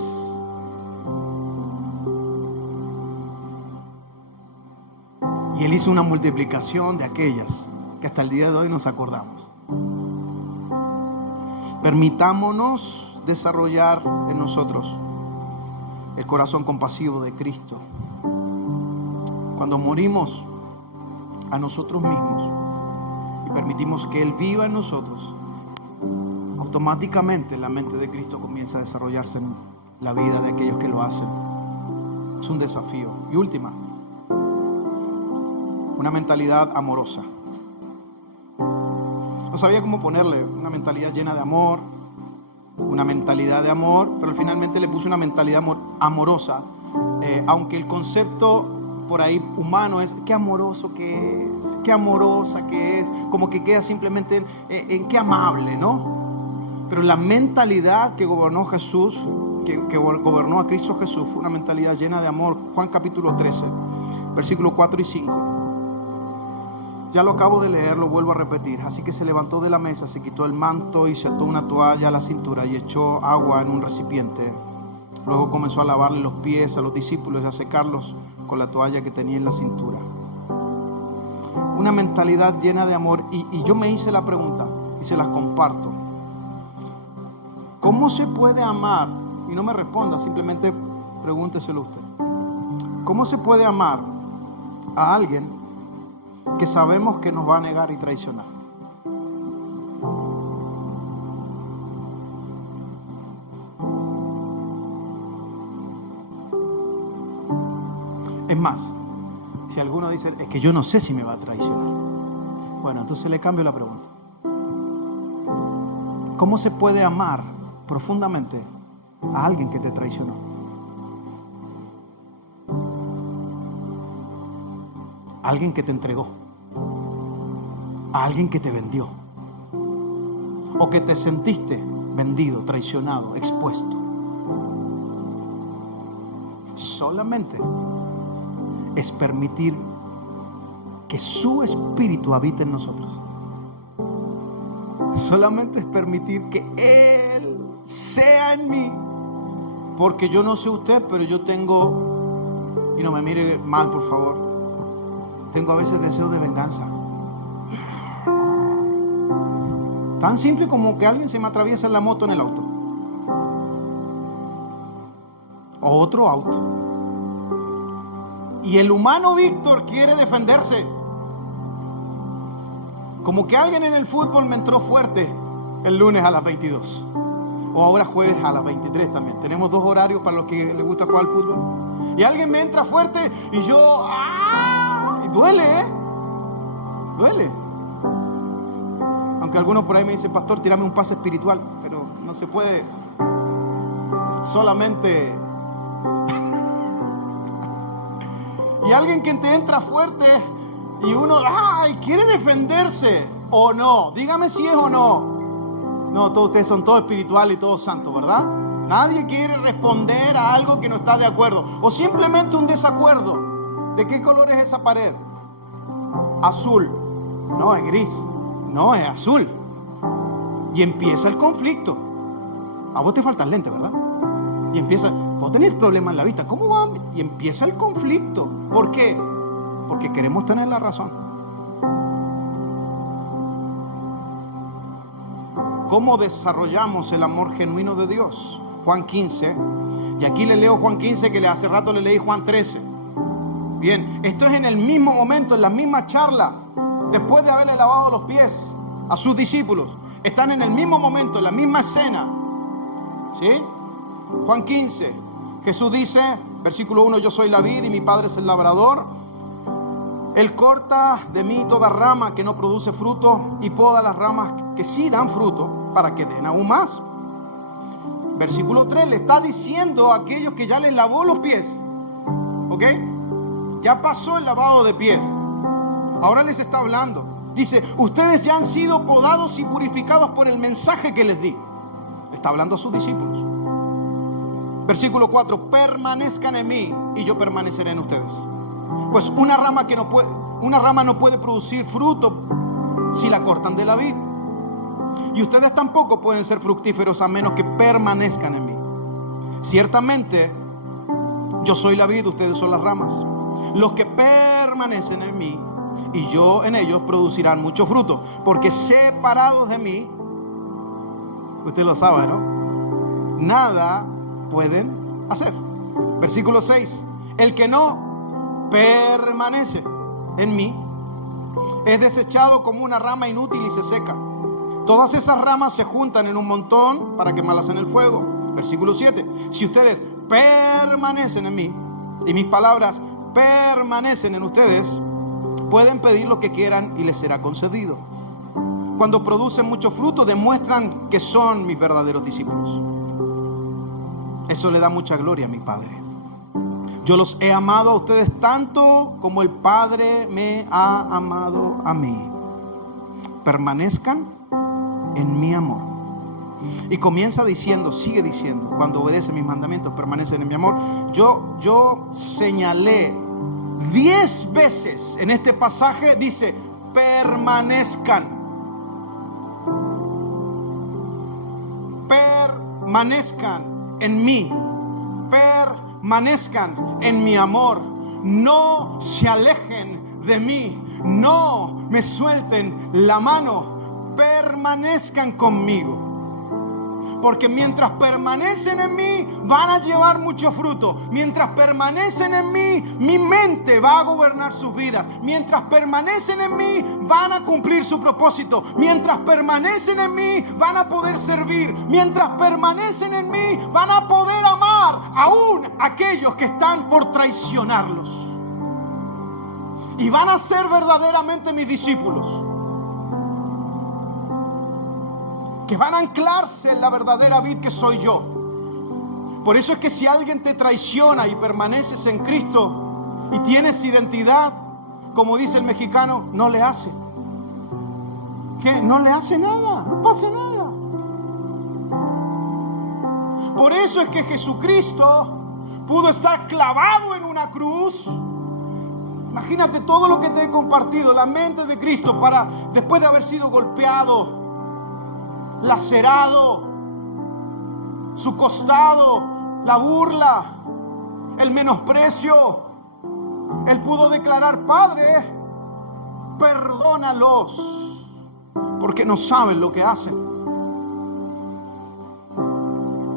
Y Él hizo una multiplicación de aquellas que hasta el día de hoy nos acordamos. Permitámonos desarrollar en nosotros el corazón compasivo de Cristo. Cuando morimos a nosotros mismos y permitimos que Él viva en nosotros, automáticamente la mente de Cristo comienza a desarrollarse en la vida de aquellos que lo hacen. Es un desafío. Y última, una mentalidad amorosa. No sabía cómo ponerle una mentalidad llena de amor, una mentalidad de amor, pero finalmente le puse una mentalidad amorosa, aunque el concepto por ahí humano es qué amoroso que es, qué amorosa que es, como que queda simplemente en qué amable, ¿no? Pero la mentalidad que gobernó Jesús, que gobernó a Cristo Jesús, fue una mentalidad llena de amor. Juan capítulo 13, versículos 4 y 5. Ya lo acabo de leer, lo vuelvo a repetir. Así que se levantó de la mesa, se quitó el manto y se ató una toalla a la cintura y echó agua en un recipiente. Luego comenzó a lavarle los pies a los discípulos y a secarlos con la toalla que tenía en la cintura. Una mentalidad llena de amor. Y yo me hice la pregunta y se las comparto. ¿Cómo se puede amar? Y no me responda, simplemente pregúnteselo usted. ¿Cómo se puede amar a alguien que sabemos que nos va a negar y traicionar? Es más, si alguno dice: es que yo no sé si me va a traicionar, bueno, entonces le cambio la pregunta. ¿Cómo se puede amar profundamente a alguien que te traicionó? A alguien que te entregó, a alguien que te vendió, o que te sentiste vendido, traicionado, expuesto. Solamente es permitir que su espíritu habite en nosotros. Solamente es permitir que Él sea en mí. Porque yo no sé usted, pero yo tengo, y no me mire mal por favor, tengo a veces deseos de venganza. Tan simple como que alguien se me atraviesa en la moto en el auto. O otro auto. Y el humano Víctor quiere defenderse. Como que alguien en el fútbol me entró fuerte el lunes a las 22. O ahora jueves a las 23 también. Tenemos 2 horarios para los que les gusta jugar al fútbol. Y alguien me entra fuerte y yo... ¡ah! Y duele, ¿eh? Duele. Aunque algunos por ahí me dicen, pastor, tírame un pase espiritual. Pero no se puede. Solamente... Y alguien que te entra fuerte y uno ¡ay! Quiere defenderse. O no. Dígame si es o no. No, todos ustedes son todos espirituales y todos santos, ¿verdad? Nadie quiere responder a algo que no está de acuerdo. O simplemente un desacuerdo. ¿De qué color es esa pared? Azul. No, es gris. No, es azul. Y empieza el conflicto. A vos te faltan lentes, ¿verdad? Y empieza, vos tenés problemas en la vista. ¿Cómo va? Y empieza el conflicto. ¿Por qué? Porque queremos tener la razón. ¿Cómo desarrollamos el amor genuino de Dios? Juan 15. Y aquí le leo Juan 15 que hace rato le leí Juan 13. Bien, esto es en el mismo momento, en la misma charla. Después de haberle lavado los pies a sus discípulos. Están en el mismo momento, en la misma escena. ¿Sí? Juan 15. Jesús dice, versículo 1, yo soy la vid y mi Padre es el labrador. Él corta de mí toda rama que no produce fruto y poda las ramas que sí dan fruto para que den aún más. Versículo 3 le está diciendo a aquellos que ya les lavó los pies. ¿Ok? Ya pasó el lavado de pies. Ahora les está hablando. Dice, ustedes ya han sido podados y purificados por el mensaje que les di. Está hablando a sus discípulos. Versículo 4, permanezcan en mí y yo permaneceré en ustedes. Pues una rama no puede producir fruto si la cortan de la vid. Y ustedes tampoco pueden ser fructíferos a menos que permanezcan en mí. Ciertamente, yo soy la vid, ustedes son las ramas. Los que permanecen en mí y yo en ellos producirán mucho fruto. Porque separados de mí, usted lo sabe, ¿no? Nada pueden hacer. Versículo 6. El que no permanece en mí es desechado como una rama inútil y se seca. Todas esas ramas se juntan en un montón para quemarlas en el fuego. Versículo 7. Si ustedes permanecen en mí y mis palabras permanecen en ustedes, pueden pedir lo que quieran y les será concedido. Cuando producen mucho fruto, demuestran que son mis verdaderos discípulos. Eso le da mucha gloria a mi Padre. Yo los he amado a ustedes tanto como el Padre me ha amado a mí. Permanezcan en mi amor. Y comienza diciendo, sigue diciendo, cuando obedecen mis mandamientos, permanecen en mi amor. Yo señalé 10 veces en este pasaje, dice, permanezcan. Permanezcan en mí. Permanezcan en mi amor. No se alejen de mí. No me suelten la mano. Permanezcan conmigo. Porque mientras permanecen en mí, van a llevar mucho fruto. Mientras permanecen en mí, mi mente va a gobernar sus vidas. Mientras permanecen en mí, van a cumplir su propósito. Mientras permanecen en mí, van a poder servir. Mientras permanecen en mí, van a poder amar aún a aquellos que están por traicionarlos. Y van a ser verdaderamente mis discípulos. Que van a anclarse en la verdadera vid que soy yo. Por eso es que si alguien te traiciona y permaneces en Cristo y tienes identidad, como dice el mexicano, no le hace. ¿Qué? No le hace nada, no pasa nada. Por eso es que Jesucristo pudo estar clavado en una cruz Imagínate todo lo que te he compartido, la mente de Cristo, para después de haber sido golpeado, lacerado, su costado, la burla, el menosprecio. Él pudo declarar: Padre, perdónalos, porque no saben lo que hacen.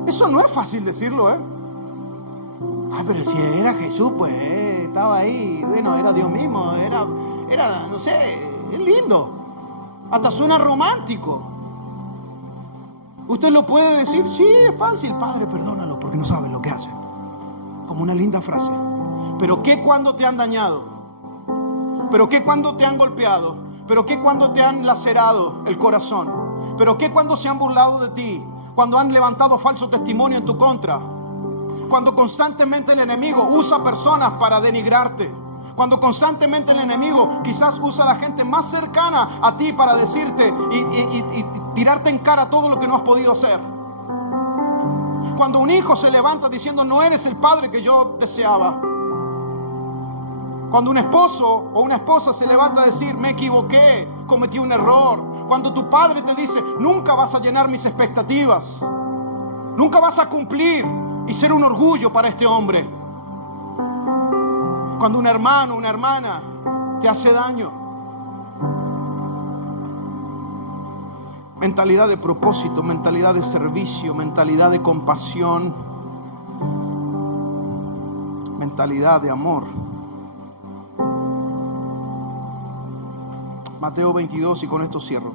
Eso no es fácil decirlo, pero si era Jesús, pues estaba ahí. Bueno, era Dios mismo, era, no sé, es lindo. Hasta suena romántico. Usted lo puede decir, sí, es fácil. Padre, perdónalo, porque no saben lo que hacen. Como una linda frase. Pero ¿qué cuando te han dañado? ¿Pero qué cuando te han golpeado? ¿Pero qué cuando te han lacerado el corazón? ¿Pero qué cuando se han burlado de ti? Cuando han levantado falso testimonio en tu contra. Cuando constantemente el enemigo usa personas para denigrarte. Cuando constantemente el enemigo quizás usa a la gente más cercana a ti para decirte y tirarte en cara todo lo que no has podido hacer. Cuando un hijo se levanta diciendo: no eres el padre que yo deseaba. Cuando un esposo o una esposa se levanta a decir: me equivoqué, cometí un error. Cuando tu padre te dice: nunca vas a llenar mis expectativas, nunca vas a cumplir y ser un orgullo para este hombre. Cuando un hermano, una hermana te hace daño. Mentalidad de propósito, mentalidad de servicio, mentalidad de compasión, mentalidad de amor. Mateo 22, y con esto cierro,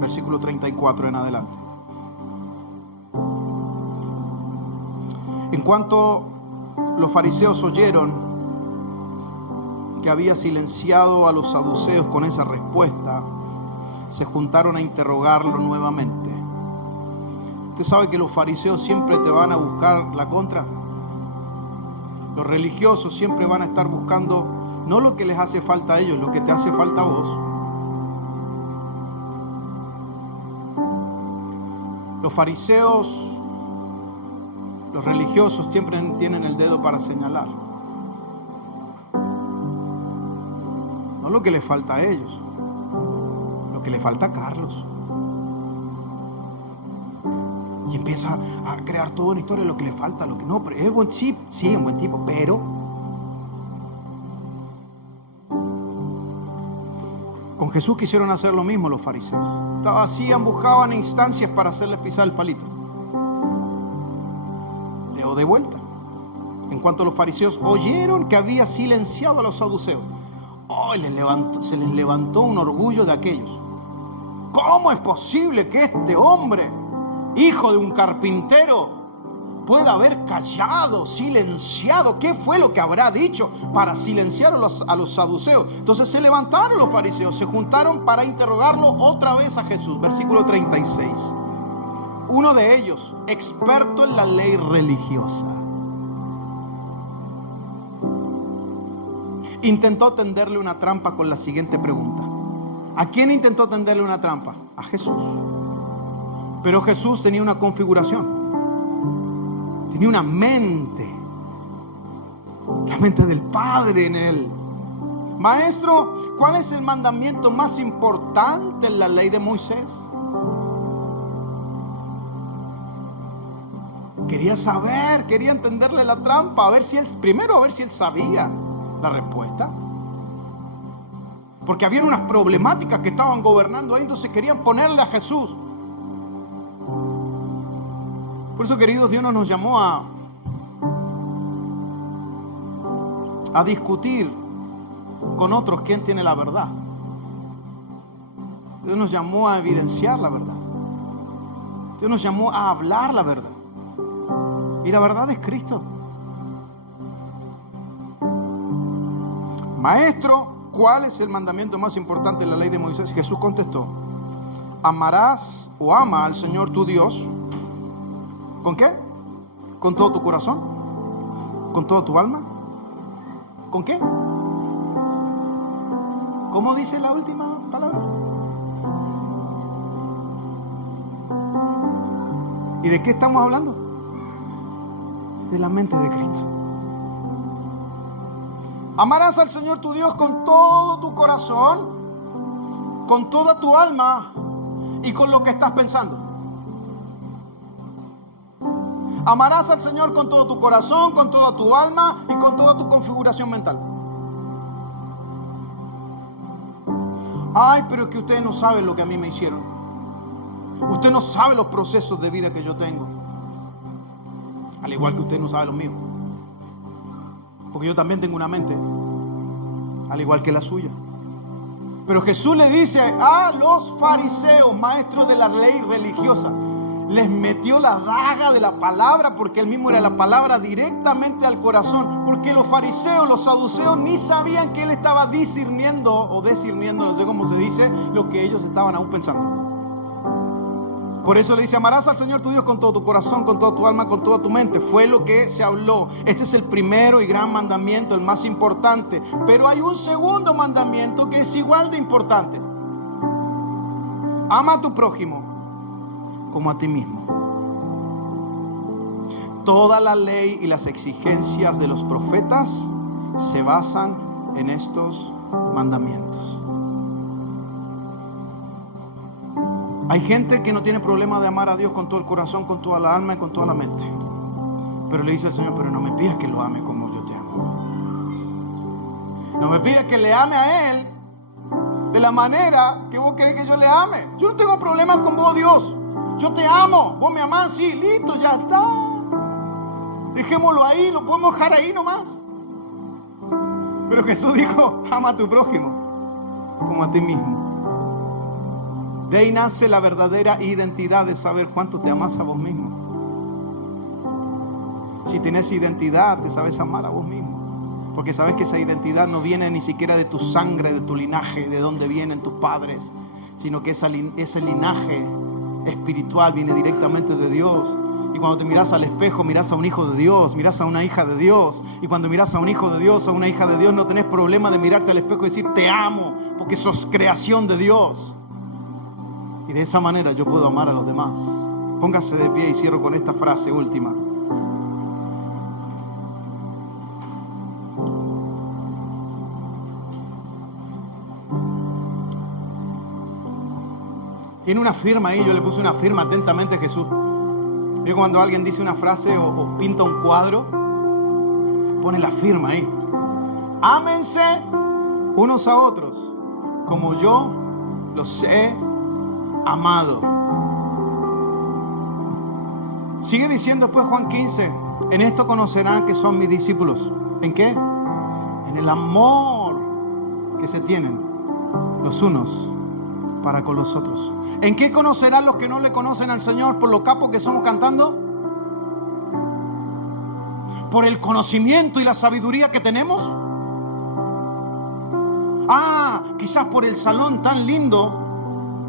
versículo 34 en adelante. En cuanto los fariseos oyeron que había silenciado a los saduceos con esa respuesta, se juntaron a interrogarlo nuevamente. Usted sabe que los fariseos siempre te van a buscar la contra. Los religiosos siempre van a estar buscando no lo que les hace falta a ellos, lo que te hace falta a vos. Los fariseos, los religiosos siempre tienen el dedo para señalar. No lo que les falta a ellos, lo que le falta a Carlos. Y empieza a crear toda una historia de lo que le falta, lo que no, pero es buen tipo, sí, es un buen tipo, pero con Jesús quisieron hacer lo mismo los fariseos. Hacían, buscaban instancias para hacerles pisar el palito. Leo de vuelta. En cuanto los fariseos oyeron que había silenciado a los saduceos, se les levantó un orgullo de aquellos. ¿Cómo es posible que este hombre, hijo de un carpintero, pueda haber callado, silenciado? ¿Qué fue lo que habrá dicho para silenciar a los saduceos? Entonces se levantaron los fariseos, se juntaron para interrogarlo otra vez a Jesús. Versículo 36. Uno de ellos, experto en la ley religiosa, intentó tenderle una trampa con la siguiente pregunta. ¿A quién intentó tenderle una trampa? A Jesús. Pero Jesús tenía una configuración, tenía una mente, la mente del Padre en él. Maestro, ¿cuál es el mandamiento más importante en la ley de Moisés? Quería saber, quería entenderle la trampa, a ver si él sabía la respuesta. Porque había unas problemáticas que estaban gobernando ahí, entonces querían ponerle a Jesús. Por eso, queridos, Dios no nos llamó a discutir con otros quién tiene la verdad. Dios nos llamó a evidenciar la verdad. Dios nos llamó a hablar la verdad. Y la verdad es Cristo. Maestro, ¿cuál es el mandamiento más importante de la ley de Moisés? Jesús contestó: amarás o ama al Señor tu Dios. ¿Con qué? ¿Con todo tu corazón? ¿Con toda tu alma? ¿Con qué? ¿Cómo dice la última palabra? ¿Y de qué estamos hablando? De la mente de Cristo. Amarás al Señor tu Dios con todo tu corazón, con toda tu alma y con lo que estás pensando. Amarás al Señor con todo tu corazón, con toda tu alma y con toda tu configuración mental. Ay, pero es que ustedes no saben lo que a mí me hicieron. Usted no sabe los procesos de vida que yo tengo. Al igual que usted no sabe los míos. Porque yo también tengo una mente, al igual que la suya. Pero Jesús le dice a los fariseos, maestros de la ley religiosa, les metió la daga de la palabra, porque él mismo era la palabra, directamente al corazón. Porque los fariseos, los saduceos, ni sabían que él estaba discerniendo, no sé cómo se dice, lo que ellos estaban aún pensando. Por eso le dice, amarás al Señor tu Dios con todo tu corazón, con toda tu alma, con toda tu mente. Fue lo que se habló. Este es el primero y gran mandamiento, el más importante. Pero hay un segundo mandamiento que es igual de importante. Ama a tu prójimo como a ti mismo. Toda la ley y las exigencias de los profetas se basan en estos mandamientos. Hay gente que no tiene problema de amar a Dios con todo el corazón, con toda la alma y con toda la mente. Pero le dice al Señor, pero no me pidas que lo ame como yo te amo. No me pidas que le ame a Él de la manera que vos querés que yo le ame. Yo no tengo problemas con vos, Dios. Yo te amo. Vos me amás, sí, listo, ya está. Dejémoslo ahí, lo podemos dejar ahí nomás. Pero Jesús dijo, ama a tu prójimo como a ti mismo. De ahí nace la verdadera identidad de saber cuánto te amas a vos mismo. Si tienes identidad, te sabes amar a vos mismo. Porque sabes que esa identidad no viene ni siquiera de tu sangre, de tu linaje, de dónde vienen tus padres, sino que ese linaje espiritual viene directamente de Dios. Y cuando te miras al espejo, miras a un hijo de Dios, miras a una hija de Dios. Y cuando miras a un hijo de Dios, a una hija de Dios, no tenés problema de mirarte al espejo y decir te amo, porque sos creación de Dios. Y de esa manera yo puedo amar a los demás. Póngase de pie y cierro con esta frase última. Tiene una firma ahí, yo le puse una firma atentamente a Jesús. Yo cuando alguien dice una frase o pinta un cuadro, pone la firma ahí. Ámense unos a otros como yo los he amado. Sigue diciendo después Juan 15, en esto conocerán que son mis discípulos. ¿En qué? En el amor que se tienen los unos para con los otros. ¿En qué conocerán los que no le conocen al Señor? ¿Por lo capos que somos cantando? ¿Por el conocimiento y la sabiduría que tenemos? Quizás por el salón tan lindo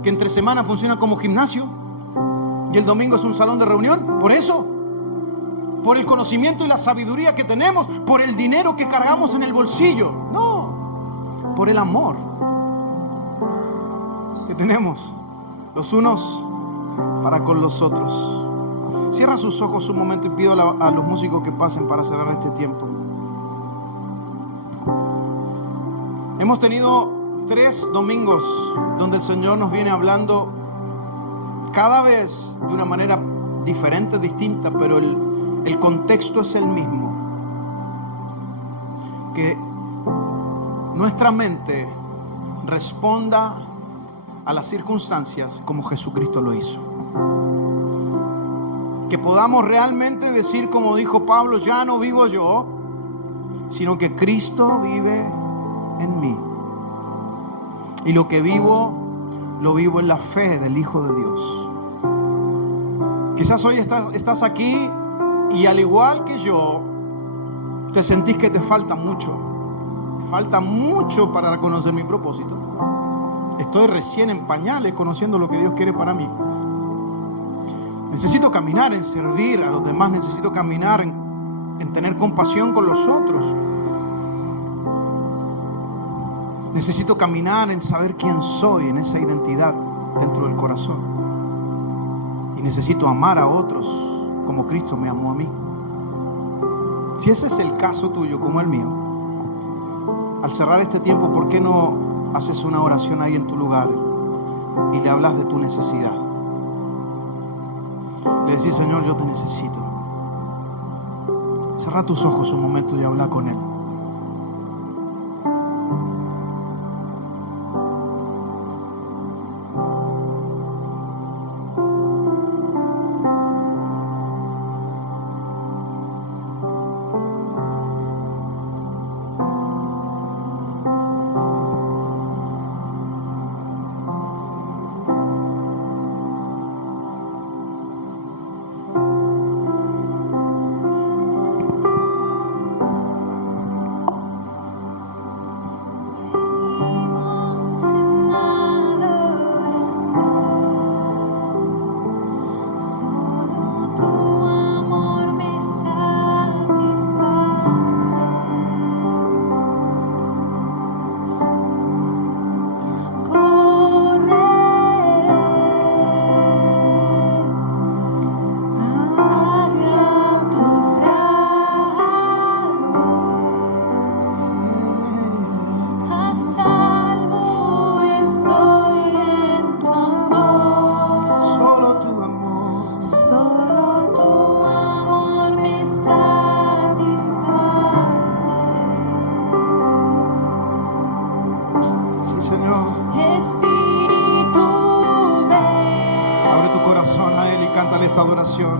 que entre semana funciona como gimnasio y el domingo es un salón de reunión. ¿Por eso? ¿Por el conocimiento y la sabiduría que tenemos? ¿Por el dinero que cargamos en el bolsillo? No, por el amor que tenemos los unos para con los otros. Cierra sus ojos un momento y pido a los músicos que pasen para cerrar este tiempo. Hemos tenido 3 domingos donde el Señor nos viene hablando cada vez de una manera diferente, distinta, pero el contexto es el mismo. Que nuestra mente responda a las circunstancias como Jesucristo lo hizo. Que podamos realmente decir como dijo Pablo, ya no vivo yo, sino que Cristo vive en mí. Y lo que vivo, lo vivo en la fe del Hijo de Dios. Quizás hoy estás aquí y al igual que yo, te sentís que te falta mucho. Te falta mucho para conocer mi propósito. Estoy recién en pañales conociendo lo que Dios quiere para mí. Necesito caminar en servir a los demás. Necesito caminar en tener compasión con los otros. Necesito caminar en saber quién soy, en esa identidad dentro del corazón. Y necesito amar a otros como Cristo me amó a mí. Si ese es el caso tuyo como el mío, Al cerrar este tiempo, ¿por qué no haces una oración ahí en tu lugar y le hablas de tu necesidad? Le decís: Señor, yo te necesito. Cerra tus ojos un momento y habla con Él. Esta adoración.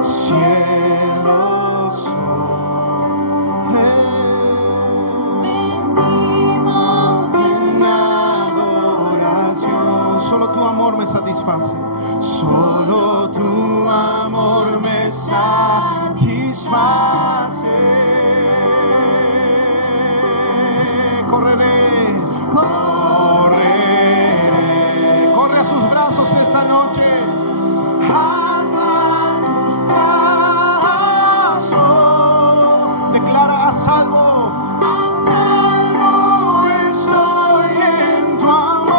Cielos venimos en adoración. Solo tu amor me satisface. Solo tu amor me satisface. Correré, correré, corre a sus brazos esta noche. Declara: a salvo estoy en tu amor.